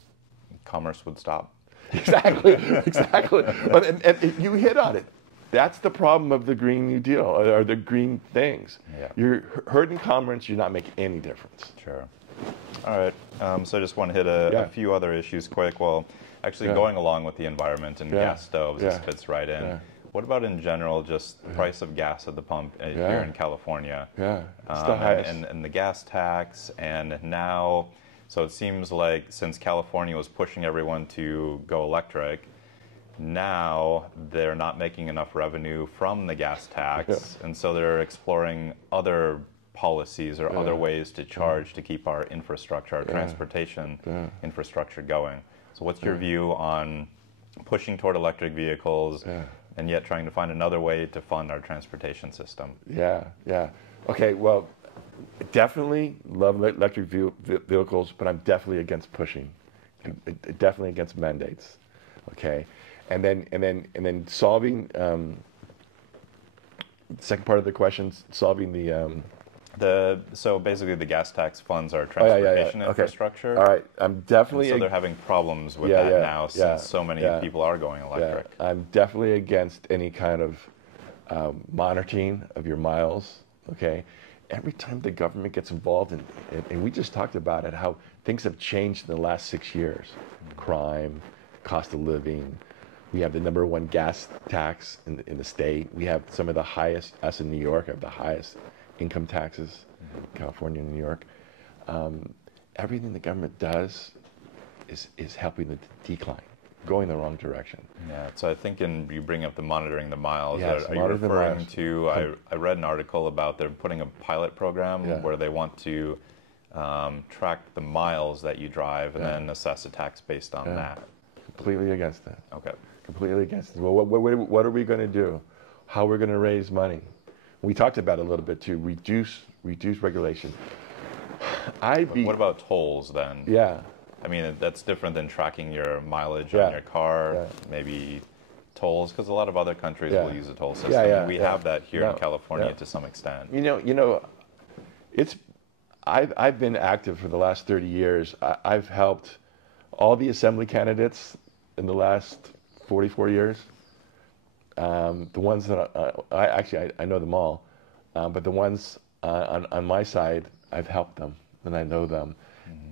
Commerce would stop. Exactly. But and you hit on it. That's the problem of the Green New Deal, or the green things. Yeah. You're hurting commerce, you're not making any difference. Sure. All right. So I just want to hit a few other issues quick. Well, actually going along with the environment and gas stoves, this fits right in. Yeah. What about in general, just the price of gas at the pump here in California? Yeah, it's the highest. And the gas tax, and now, so it seems like since California was pushing everyone to go electric, now they're not making enough revenue from the gas tax, and so they're exploring other policies or other ways to charge to keep our infrastructure, our transportation infrastructure going. So what's your view on pushing toward electric vehicles and yet trying to find another way to fund our transportation system? Yeah. Okay, well, definitely love electric vehicles, but I'm definitely against pushing. Definitely against mandates. Okay, and then solving the second part of the question, solving so basically the gas tax funds our transportation infrastructure. All right, I'm definitely. And so they're having problems with that now since so many people are going electric. Yeah. I'm definitely against any kind of monitoring of your miles. Okay, every time the government gets involved and we just talked about it, how things have changed in the last 6 years. Crime, cost of living. We have the #1 gas tax in the state. We have some of the highest. Us in New York have the highest income taxes, California and New York. Everything the government does is helping the decline, going the wrong direction. Yeah, so I think you bring up the monitoring the miles. Yes, are you referring to, I read an article about they're putting a pilot program where they want to track the miles that you drive and then assess a tax based on that. Completely against that. Okay. Completely against it. Well, what are we going to do? How are we going to raise money? We talked about it a little bit too. Reduce regulation. What about tolls then? Yeah. I mean, that's different than tracking your mileage on your car. Maybe tolls, because a lot of other countries will use a toll system. We have that here in California to some extent. You know, I've been active for the last 30 years. I've helped all the assembly candidates in the last 44 years. The ones that I know them all, but the ones on my side, I've helped them and I know them.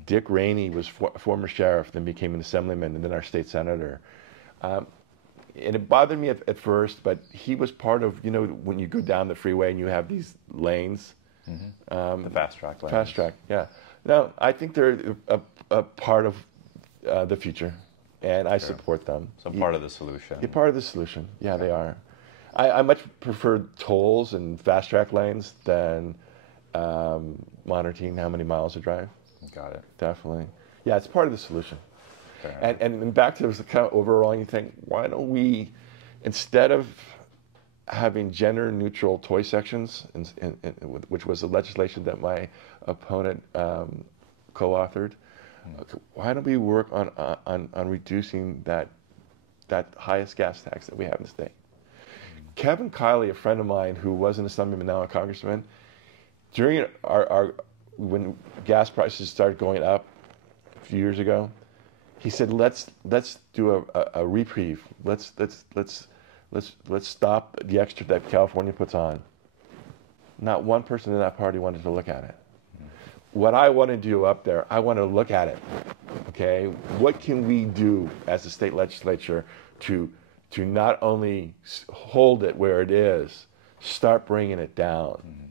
Dick Rainey was former sheriff, then became an assemblyman, and then our state senator. And it bothered me at first, but he was part of, you know, when you go down the freeway and you have these lanes. The fast track lanes. Fast track, yeah. No, I think they're a part of the future, and I support them. So part of the solution. You're part of the solution. Yeah, they are. I much prefer tolls and fast track lanes than monitoring how many miles to drive. Got it. Definitely. Yeah, it's part of the solution. Fair. And back to the kind of overall, you think, why don't we, instead of having gender-neutral toy sections, which was the legislation that my opponent co-authored, why don't we work on reducing that highest gas tax that we have in the state? Kevin Kiley, a friend of mine who was an assemblyman, now a congressman, during when gas prices started going up a few years ago, he said, let's do a reprieve. Let's stop the extra that California puts on. Not one person in that party wanted to look at it. What I want to do up there, I want to look at it. Okay, what can we do as a state legislature to not only hold it where it is, start bringing it down?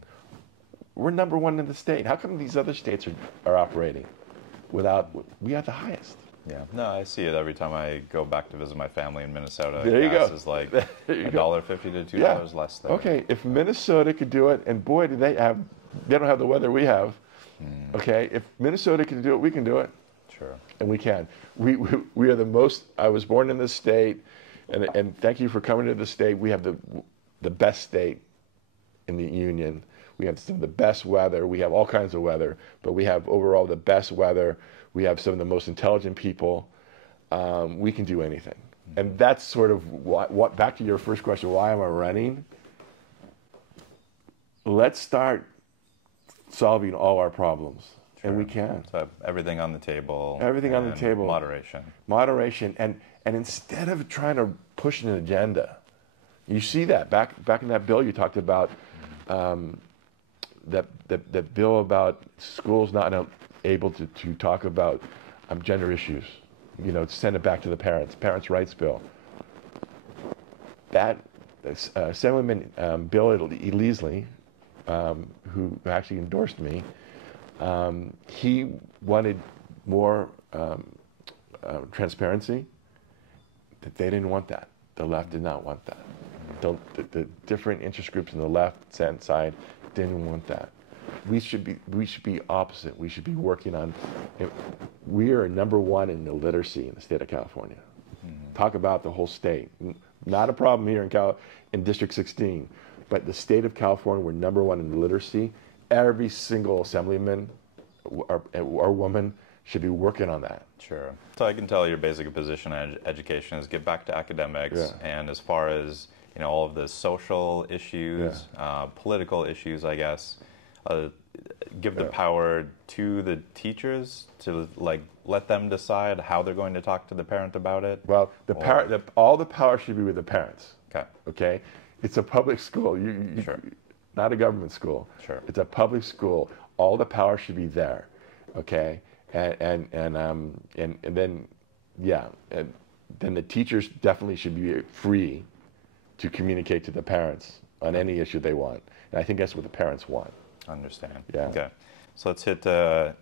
We're number one in the state. How come these other states are operating without? We are the highest. Yeah, no, I see it every time I go back to visit my family in Minnesota. There you gas go. is like $1.50 to $2 less there. Okay, if Minnesota could do it, and boy, they don't have the weather we have. Okay, if Minnesota can do it, we can do it. Sure. And we can. We are the most. I was born in this state, and thank you for coming to the state. We have the best state in the union. We have some of the best weather. We have all kinds of weather, but we have overall the best weather. We have some of the most intelligent people. We can do anything. And that's sort of what, back to your first question, why am I running? Let's start solving all our problems. Sure. And we can. So everything on the table. Everything on the table. Moderation. Moderation. And instead of trying to push an agenda, you see that back in that bill you talked about, that bill about schools not able to talk about gender issues, you know, to send it back to the parents' rights bill. That Assemblyman Bill Leasley, who actually endorsed me, he wanted more transparency. That they didn't want that. The left did not want that. The different interest groups in the left side didn't want that. We should be opposite. We should be working on. We are number one in illiteracy in the state of California. Talk about the whole state. Not a problem here in District 16, but the state of California, we're number one in literacy. Every single assemblyman or woman should be working on that. Sure. So I can tell your basic position on education is get back to academics, and as far as all of the social issues, political issues, I guess. Give the power to the teachers to let them decide how they're going to talk to the parent about it. Well, all the power should be with the parents. Okay. Okay. It's a public school. Sure. Not a government school. Sure. It's a public school. All the power should be there. Okay. And then then the teachers definitely should be free to communicate to the parents on any issue they want. And I think that's what the parents want. Understand. Yeah. Okay. So let's hit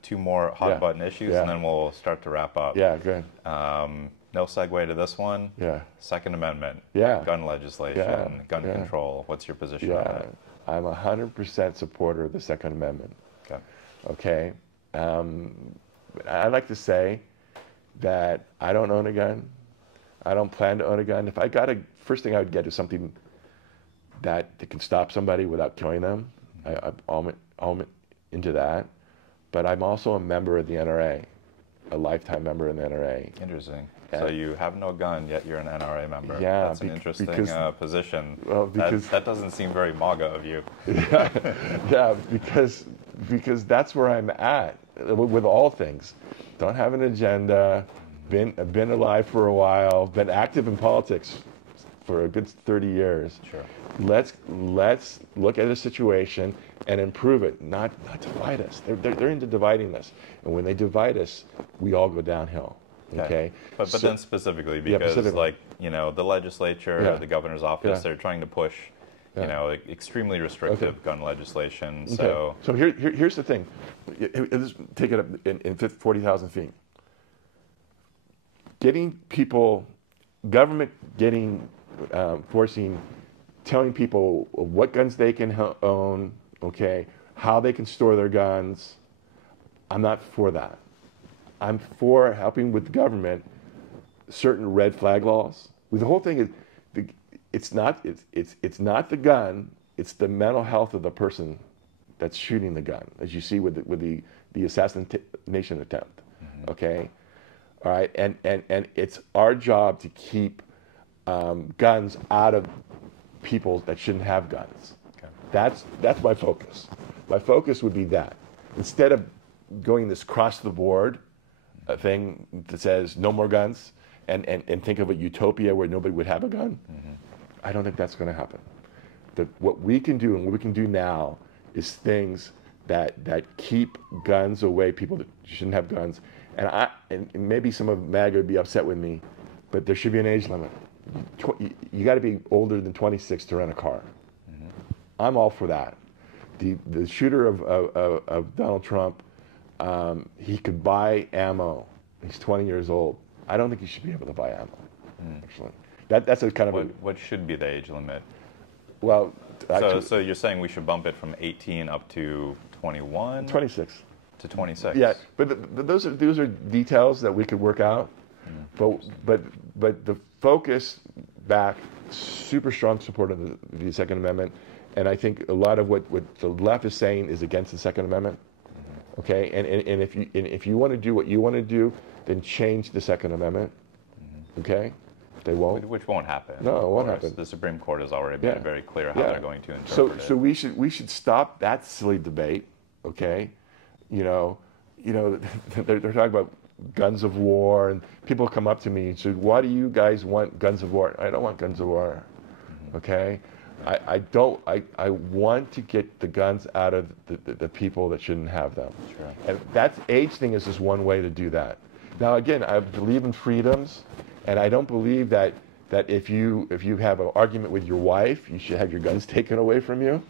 two more hot button issues, and then we'll start to wrap up. Yeah, good. No segue to this one. Yeah. Second Amendment. Yeah. Gun legislation. Gun control. What's your position on that? I'm 100% supporter of the Second Amendment. Okay. Okay. I'd like to say that I don't own a gun. I don't plan to own a gun. If I got first thing I would get is something that can stop somebody without killing them. I'm into that, but I'm also a member of the NRA, a lifetime member in the NRA. Interesting. So you have no gun, yet you're an NRA member. Yeah, that's an interesting position. Well, that doesn't seem very MAGA of you. Yeah, because that's where I'm at with all things. Don't have an agenda. Been alive for a while. Been active in politics for a good 30 years. Sure. Let's look at a situation and improve it, not divide us. They're into dividing us, and when they divide us, we all go downhill. Okay. But then specifically because like the legislature, the governor's office, they're trying to push extremely restrictive gun legislation. Okay. So here's the thing. Let's take it up in 40,000 feet. Getting people, government telling people what guns they can own, okay, how they can store their guns. I'm not for that. I'm for helping with the government certain red flag laws. The whole thing is, it's not the gun, it's the mental health of the person that's shooting the gun, as you see with the assassination attempt. Mm-hmm. Okay, all right, and it's our job to keep guns out of people that shouldn't have guns. Okay. That's my focus. My focus would be that instead of going this cross the board thing that says no more guns and think of a utopia where nobody would have a gun. Mm-hmm. I don't think that's going to happen. What we can do and what we can do now is things that keep guns away, people that shouldn't have guns. And maybe some of MAGA would be upset with me, but there should be an age limit. You got to be older than 26 to rent a car. Mm-hmm. I'm all for that. The shooter of Donald Trump, he could buy ammo. He's 20 years old. I don't think he should be able to buy ammo. Actually, that's a kind of what should be the age limit? Well, so you're saying we should bump it from 18 up to 21? 26 to 26. Yeah, but those are details that we could work out. But the focus back, super strong support of the Second Amendment, and I think a lot of what the left is saying is against the Second Amendment. Mm-hmm. Okay, and if you want to do what you want to do, then change the Second Amendment. Mm-hmm. Okay, they won't. Which won't happen. No, it won't happen. The Supreme Court has already made it very clear how they're going to interpret it. So we should stop that silly debate. Okay, they're talking about guns of war, and people come up to me and say, why do you guys want guns of war? I don't want guns of war. Mm-hmm. Okay, I want to get the guns out of the people that shouldn't have them. Sure. And that age thing is just one way to do that. Now again, I believe in freedoms, and I don't believe that if you have an argument with your wife, you should have your guns taken away from you.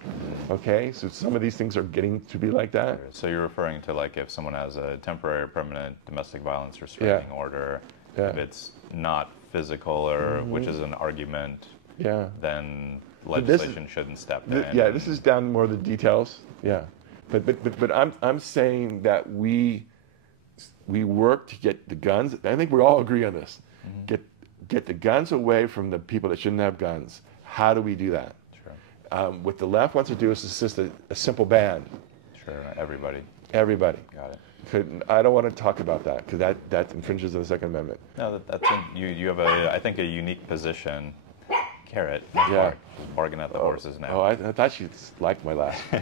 Okay, so some of these things are getting to be like that. So you're referring to like if someone has a temporary or permanent domestic violence restraining order, if it's not physical or which is an argument, then legislation shouldn't step in. Yeah, this is down more the details. Yeah, but I'm saying that we work to get the guns. I think we all agree on this. Mm-hmm. Get the guns away from the people that shouldn't have guns. How do we do that? Sure. What the left wants to do is assist a simple ban. Sure, everybody. Everybody. Got it. I don't want to talk about that because that infringes on the Second Amendment. No, you have I think a unique position. Carrot. Just bargaining at the horses now. Oh, I thought she liked my laugh. I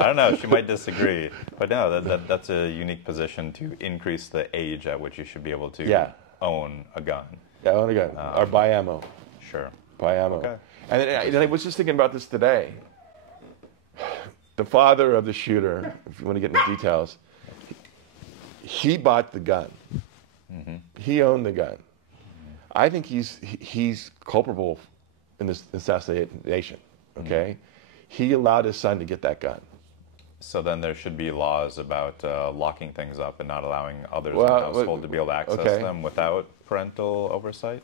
don't know. She might disagree, but no, that's a unique position to increase the age at which you should be able to own a gun. Yeah, own a gun or buy ammo. Sure. Buy ammo. Okay. And I was just thinking about this today. The father of the shooter, if you want to get into details, he bought the gun. Mm-hmm. He owned the gun. I think he's culpable in this assassination. Okay, he allowed his son to get that gun. So then there should be laws about locking things up and not allowing others in the household to be able to access them without parental oversight.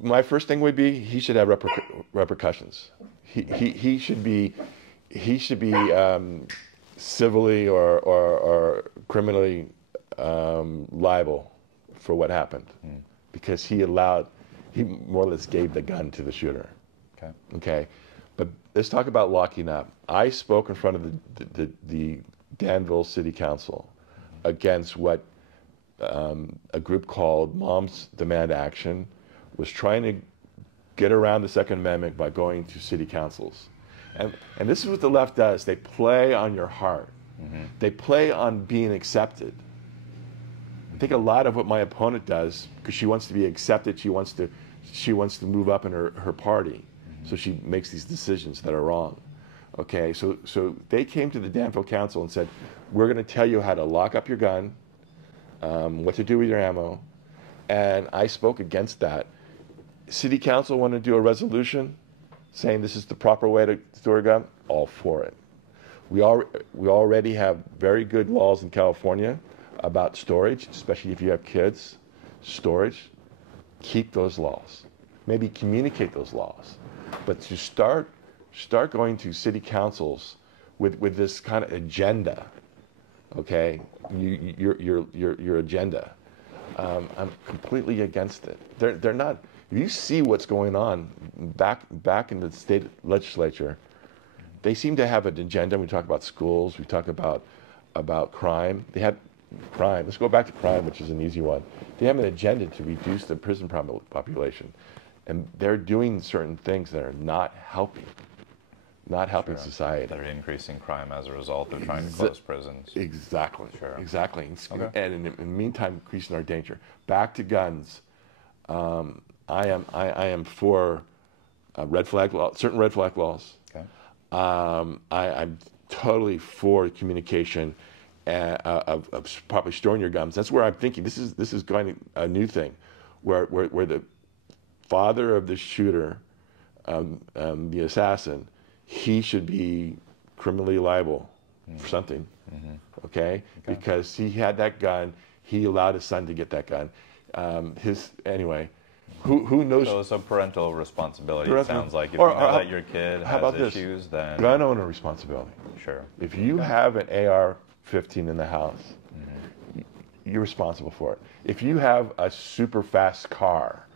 My first thing would be he should have repercussions. He should be civilly or criminally liable for what happened, because he more or less gave the gun to the shooter. Okay, but let's talk about locking up. I spoke in front of the Danville City Council against what a group called Moms Demand Action was trying to get around the Second Amendment by going to city councils. And this is what the left does. They play on your heart. They play on being accepted. I think a lot of what my opponent does, because she wants to be accepted, she wants to move up in her party. So she makes these decisions that are wrong. Okay, so they came to the Danville Council and said, we're going to tell you how to lock up your gun, what to do with your ammo, and I spoke against that. City Council wanted to do a resolution saying this is the proper way to store a gun, all for it. We already have very good laws in California about storage, especially if you have kids. Storage, keep those laws. Maybe communicate those laws. But to start going to city councils with this kind of agenda, okay, your agenda, I'm completely against it. They're not. If you see what's going on back in the state legislature, they seem to have an agenda. We talk about schools. We talk about crime. They have crime. Let's go back to crime, which is an easy one. They have an agenda to reduce the prison population, and they're doing certain things that are not helping society. They're increasing crime as a result of trying to close prisons. Exactly. Sure. Exactly. Okay. And in the meantime, increasing our danger. Back to guns. I am for red flag law, certain red flag laws. Okay. I'm totally for communication of properly storing your guns. That's where I'm thinking. This is going to a new thing, where the father of the shooter, the assassin, he should be criminally liable for something. Okay? Because he had that gun, he allowed his son to get that gun. Anyway. Who knows? So it's a parental responsibility, it sounds like. If you know that your kid has issues, then... Gun owner responsibility. Sure. If you have an AR-15 in the house, you're responsible for it. If you have a super fast car,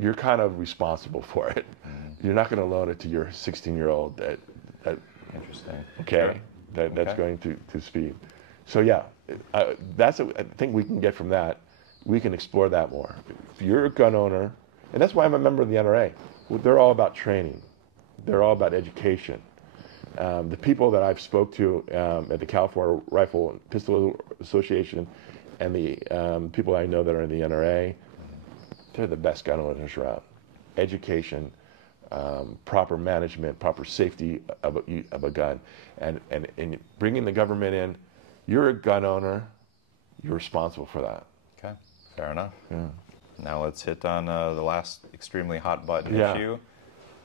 you're kind of responsible for it. You're not going to loan it to your 16-year-old that Interesting. Okay? Sure. That's going to speed. So yeah, I think we can get from that. We can explore that more. If you're a gun owner, and that's why I'm a member of the NRA, well, they're all about training. They're all about education. The people that I've spoke to at the California Rifle and Pistol Association and the people I know that are in the NRA, they're the best gun owners around. Education, proper management, proper safety of a gun. And bringing the government in, you're a gun owner, you're responsible for that. Okay. Fair enough. Yeah. Now let's hit on the last extremely hot button issue,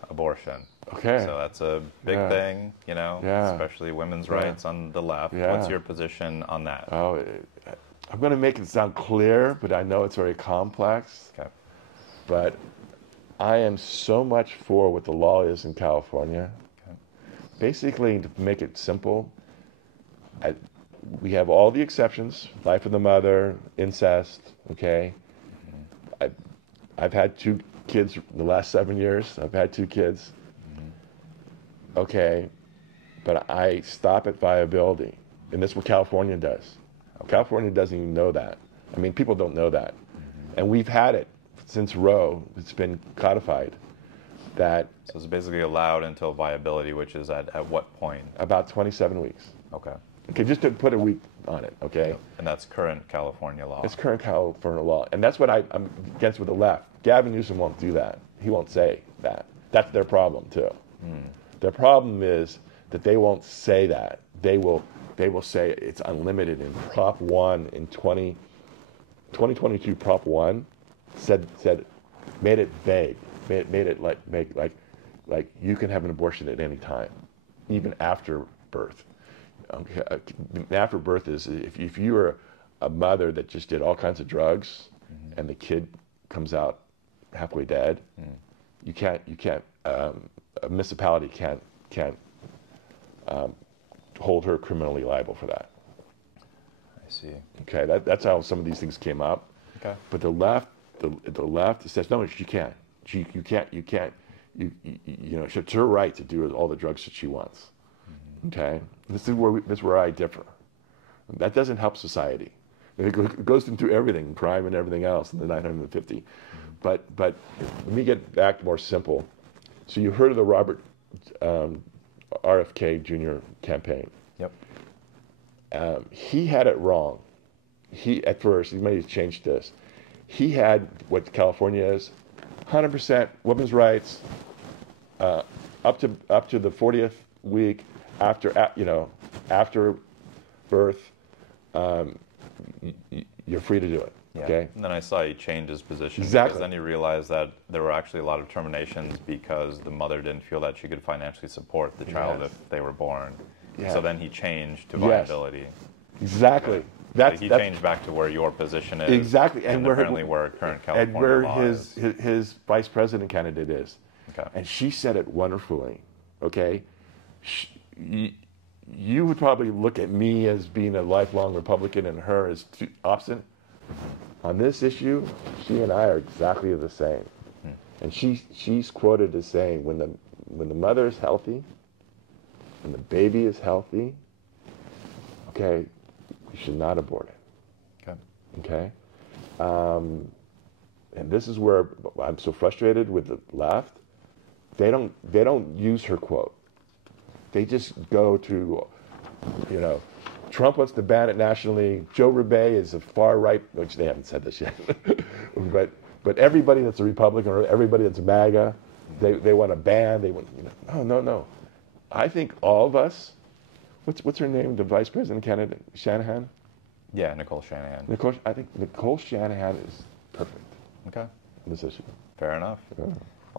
abortion. Okay. So that's a big thing, you know, especially women's rights on the left. Yeah. What's your position on that? Oh, I'm going to make it sound clear, but I know it's very complex. Okay. But I am so much for what the law is in California. Okay. Basically, to make it simple, we have all the exceptions, life of the mother, incest, okay? I've had 2 kids in the last 7 years. I've had 2 kids. Okay, but I stop at viability. And that's what California does. California doesn't even know that. I mean, people don't know that. And we've had it since Roe. It's been codified that... So it's basically allowed until viability, which is at what point? About 27 weeks. Okay. Okay, just to put a week on it, okay? And that's current California law. It's current California law. And that's what I'm against with the left. Gavin Newsom won't do that. He won't say that. That's their problem, too. Their problem is that they won't say that. They will say it's unlimited. In Prop 1 in 2022, Prop 1 said made it vague. Made it like you can have an abortion at any time, even after birth. Okay, after birth is if you are a mother that just did all kinds of drugs and the kid comes out halfway dead, you can't a municipality can't hold her criminally liable for that. I see. Okay, that's how some of these things came up. Okay. But the left says no, she can't. You can't. You know, it's her right to do all the drugs that she wants. Okay, this is where I differ. That doesn't help society. It goes into everything, crime and everything else in the 950. But let me get back more simple. So you heard of the Robert RFK Jr. campaign. Yep. He had it wrong. At first, he may have changed this. He had what California is, 100% women's rights, up to the 40th week after birth. You're free to do it. Yeah. Okay. And then I saw he change his position. Exactly. Because then he realized that there were actually a lot of terminations because the mother didn't feel that she could financially support the child Yes. if they were born. Yeah. So then he changed to Yes. viability. Exactly. So he changed back to where your position is. Exactly. And apparently where current California and where law his vice president candidate is. Okay. And she said it wonderfully. Okay. You would probably look at me as being a lifelong Republican and her as opposite. On this issue, she and I are exactly the same. And she's quoted as saying, when the mother is healthy, when the baby is healthy, okay, you should not abort it. Okay. Okay. And this is where I'm so frustrated with the left. They don't use her quote. They just go to, Trump wants to ban it nationally. Joe Rubay is a far right, which they haven't said this yet. but everybody that's a Republican or everybody that's a MAGA, they want to ban. They want, no. I think all of us. What's her name? The vice president candidate, Shanahan. Yeah, Nicole Shanahan. I think Nicole Shanahan is perfect. Okay. On this issue. Fair enough. Yeah.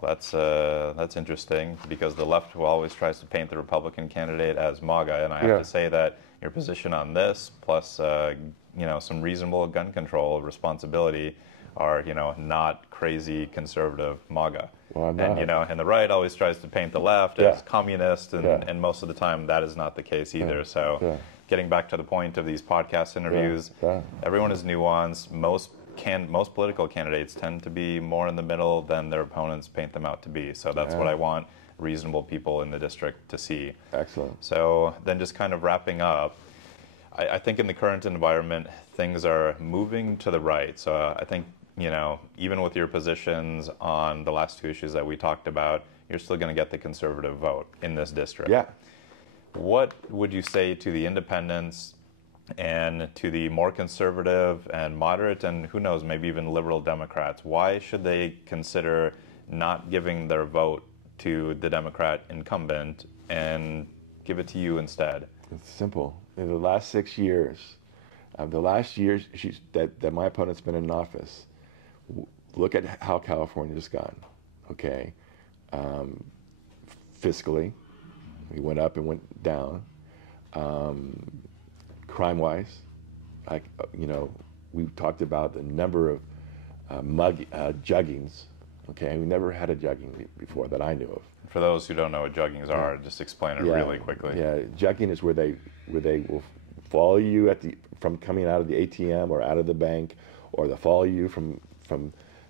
Well, that's interesting because the left always tries to paint the Republican candidate as MAGA, and I have to say that your position on this, plus some reasonable gun control responsibility, are not crazy conservative MAGA. Well, I'm not. And the right always tries to paint the left as communist, and most of the time that is not the case either. So, getting back to the point of these podcast interviews, everyone is nuanced. Most political candidates tend to be more in the middle than their opponents paint them out to be. So that's what I want reasonable people in the district to see. Excellent. So then just kind of wrapping up, I think in the current environment, things are moving to the right. So I think, even with your positions on the last two issues that we talked about, you're still going to get the conservative vote in this district. Yeah. What would you say to the independents and to the more conservative and moderate and who knows, maybe even liberal Democrats? Why should they consider not giving their vote to the Democrat incumbent and give it to you instead? It's simple. In the last 6 years, the last years that my opponent's been in office, look at how California's gone, okay? Fiscally, we went up and went down. Crime-wise, we talked about the number of juggings. Okay, we never had a jugging before that I knew of. For those who don't know what juggings are, just explain it really quickly. Yeah, jugging is where they will follow you from coming out of the ATM or out of the bank, or they'll follow you from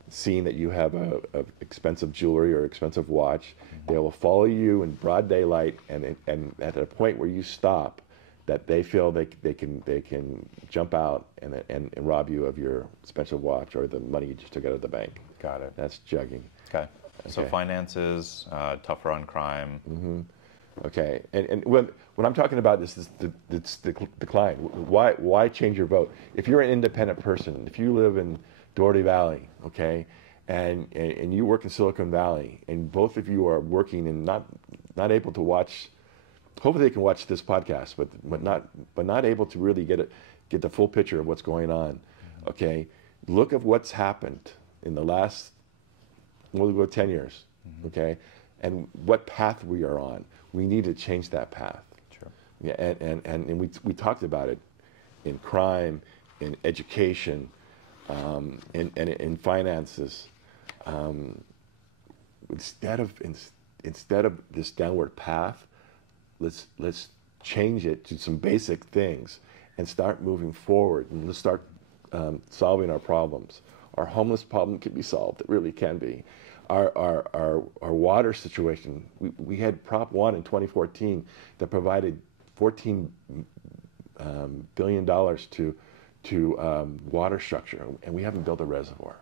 seeing that you have a expensive jewelry or expensive watch. They will follow you in broad daylight, and at a point where you stop, that they feel they can jump out and rob you of your expensive watch or the money you just took out of the bank. Got it. That's jugging. Okay. So finances, tougher on crime. Mm-hmm. Okay. And when I'm talking about this is the decline. Why change your vote? If you're an independent person, if you live in Doherty Valley, okay, and you work in Silicon Valley, and both of you are working and not able to watch. Hopefully they can watch this podcast, but not able to really get the full picture of what's going on. Okay, look at what's happened in the last, we'll go 10 years. Okay, and what path we are on. We need to change that path. Sure. Yeah, and we talked about it in crime, in education, in finances. Instead of this downward path. Let's change it to some basic things and start moving forward, and let's start solving our problems. Our homeless problem can be solved. It really can be. Our water situation. We had Prop 1 in 2014 that provided 14 billion to water structure, and we haven't built a reservoir.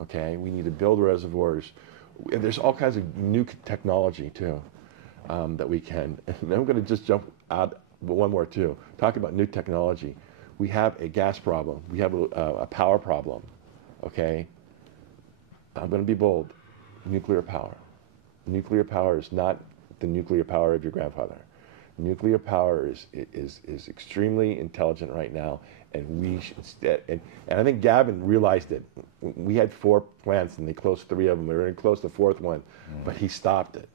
Okay, we need to build reservoirs. And there's all kinds of new technology too that we can. And I'm going to just jump out one more too. Talk about new technology. We have a gas problem. We have a power problem. Okay, I'm going to be bold. Nuclear power. Nuclear power is not the nuclear power of your grandfather. Nuclear power is extremely intelligent right now, and we should. And I think Gavin realized it. We had 4 plants, and they closed 3 of them. They were going to close the 4th one, but he stopped it.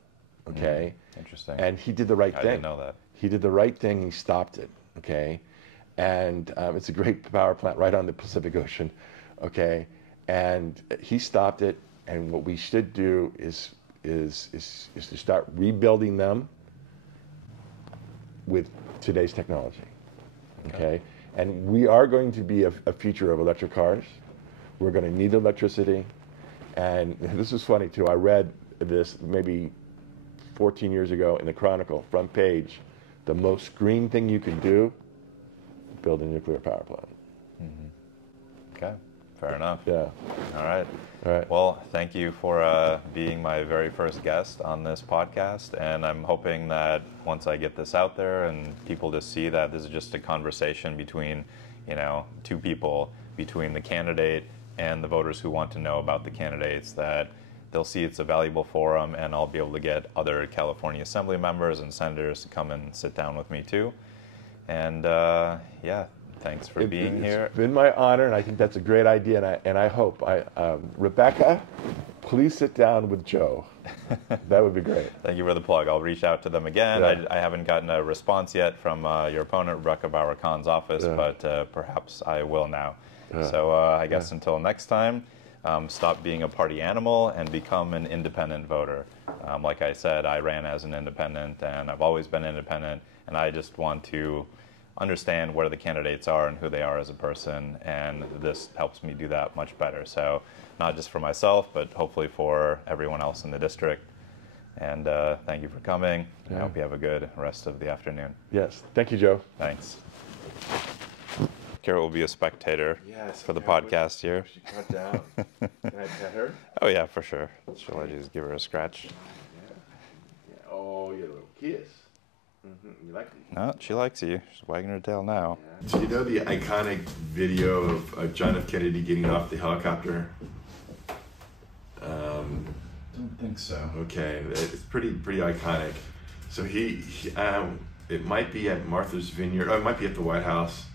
Okay. Interesting. And he did the right thing. I didn't know that. He did the right thing. He stopped it. Okay. And it's a great power plant right on the Pacific Ocean. Okay. And he stopped it. And what we should do is to start rebuilding them with today's technology, okay? And we are going to be a future of electric cars. We're going to need electricity. And this is funny too. I read this maybe 14 years ago in the Chronicle, front page, the most green thing you can do, build a nuclear power plant. Okay, fair enough. Yeah. All right. All right. Well, thank you for being my very first guest on this podcast, and I'm hoping that once I get this out there and people just see that this is just a conversation between, 2 people, between the candidate and the voters who want to know about the candidates, that they'll see it's a valuable forum, and I'll be able to get other California Assembly members and senators to come and sit down with me too. And yeah. Thanks for being here. It's been my honor, and I think that's a great idea. And I hope, Rebecca, please sit down with Joe. That would be great. Thank you for the plug. I'll reach out to them again. Yeah. I haven't gotten a response yet from your opponent, Rebecca Bauer-Kahan's office, but perhaps I will now. So I guess until next time, stop being a party animal and become an independent voter. Like I said, I ran as an independent, and I've always been independent, and I just want to understand where the candidates are and who they are as a person, and this helps me do that much better. So not just for myself, but hopefully for everyone else in the district. And thank you for coming. I hope you have a good rest of the afternoon. Yes. Thank you, Joe. Thanks. Kara will be a spectator for the podcast here. She cut down. Can I pet her? Oh, yeah, for sure. Shall I just give her a scratch? Yeah. Oh, you little kiss. You like it? No, she likes you. She's wagging her tail now. Do you know the iconic video of John F. Kennedy getting off the helicopter? Don't think so. Okay, it's pretty iconic. So he it might be at Martha's Vineyard, or it might be at the White House.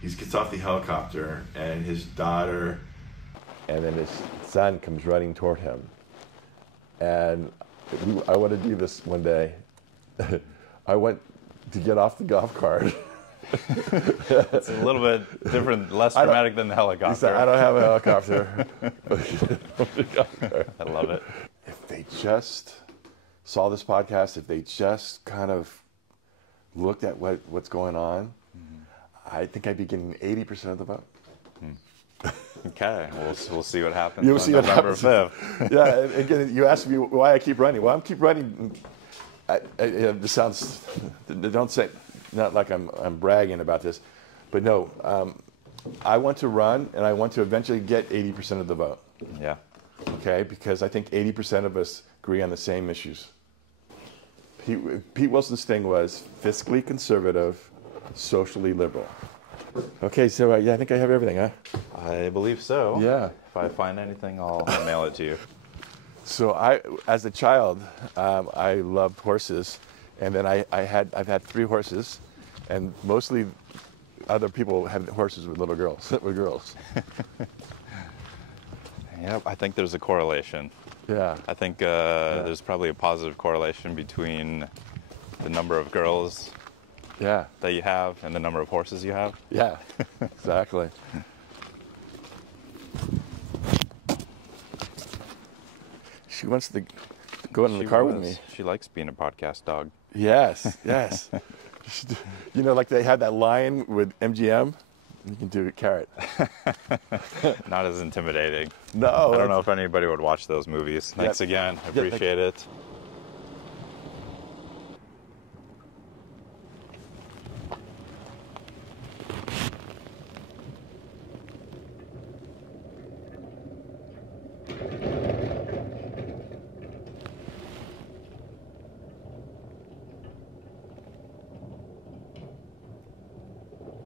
He gets off the helicopter, and his daughter, and then his son comes running toward him. And I want to do this one day. I went to get off the golf cart. It's a little bit different, less dramatic than the helicopter. He said, I don't have a helicopter. I love it. If they just saw this podcast, if they just kind of looked at what's going on, I think I'd be getting 80% of the vote. Okay, we'll see what happens. You'll see what November happens. 5th. Yeah, and again, you asked me why I keep running. Well, I keep running. This sounds, don't say, not like I'm bragging about this, but no, I want to run, and I want to eventually get 80% of the vote. Yeah. Okay, because I think 80% of us agree on the same issues. Pete Wilson's thing was fiscally conservative, socially liberal. Okay, so yeah, I think I have everything, huh? I believe so. Yeah. If I find anything, I'll mail it to you. So as a child, I loved horses, and then I've had 3 horses, and mostly other people had horses with little girls, with girls. Yep, I think there's a correlation. Yeah. I think there's probably a positive correlation between the number of girls Yeah. that you have and the number of horses you have. Yeah. Exactly. She wants to go in the car with me. She likes being a podcast dog. Yes. Yes. You know, like they had that line with MGM. You can do a carrot. Not as intimidating. No. I don't know if anybody would watch those movies. Thanks again. I appreciate it.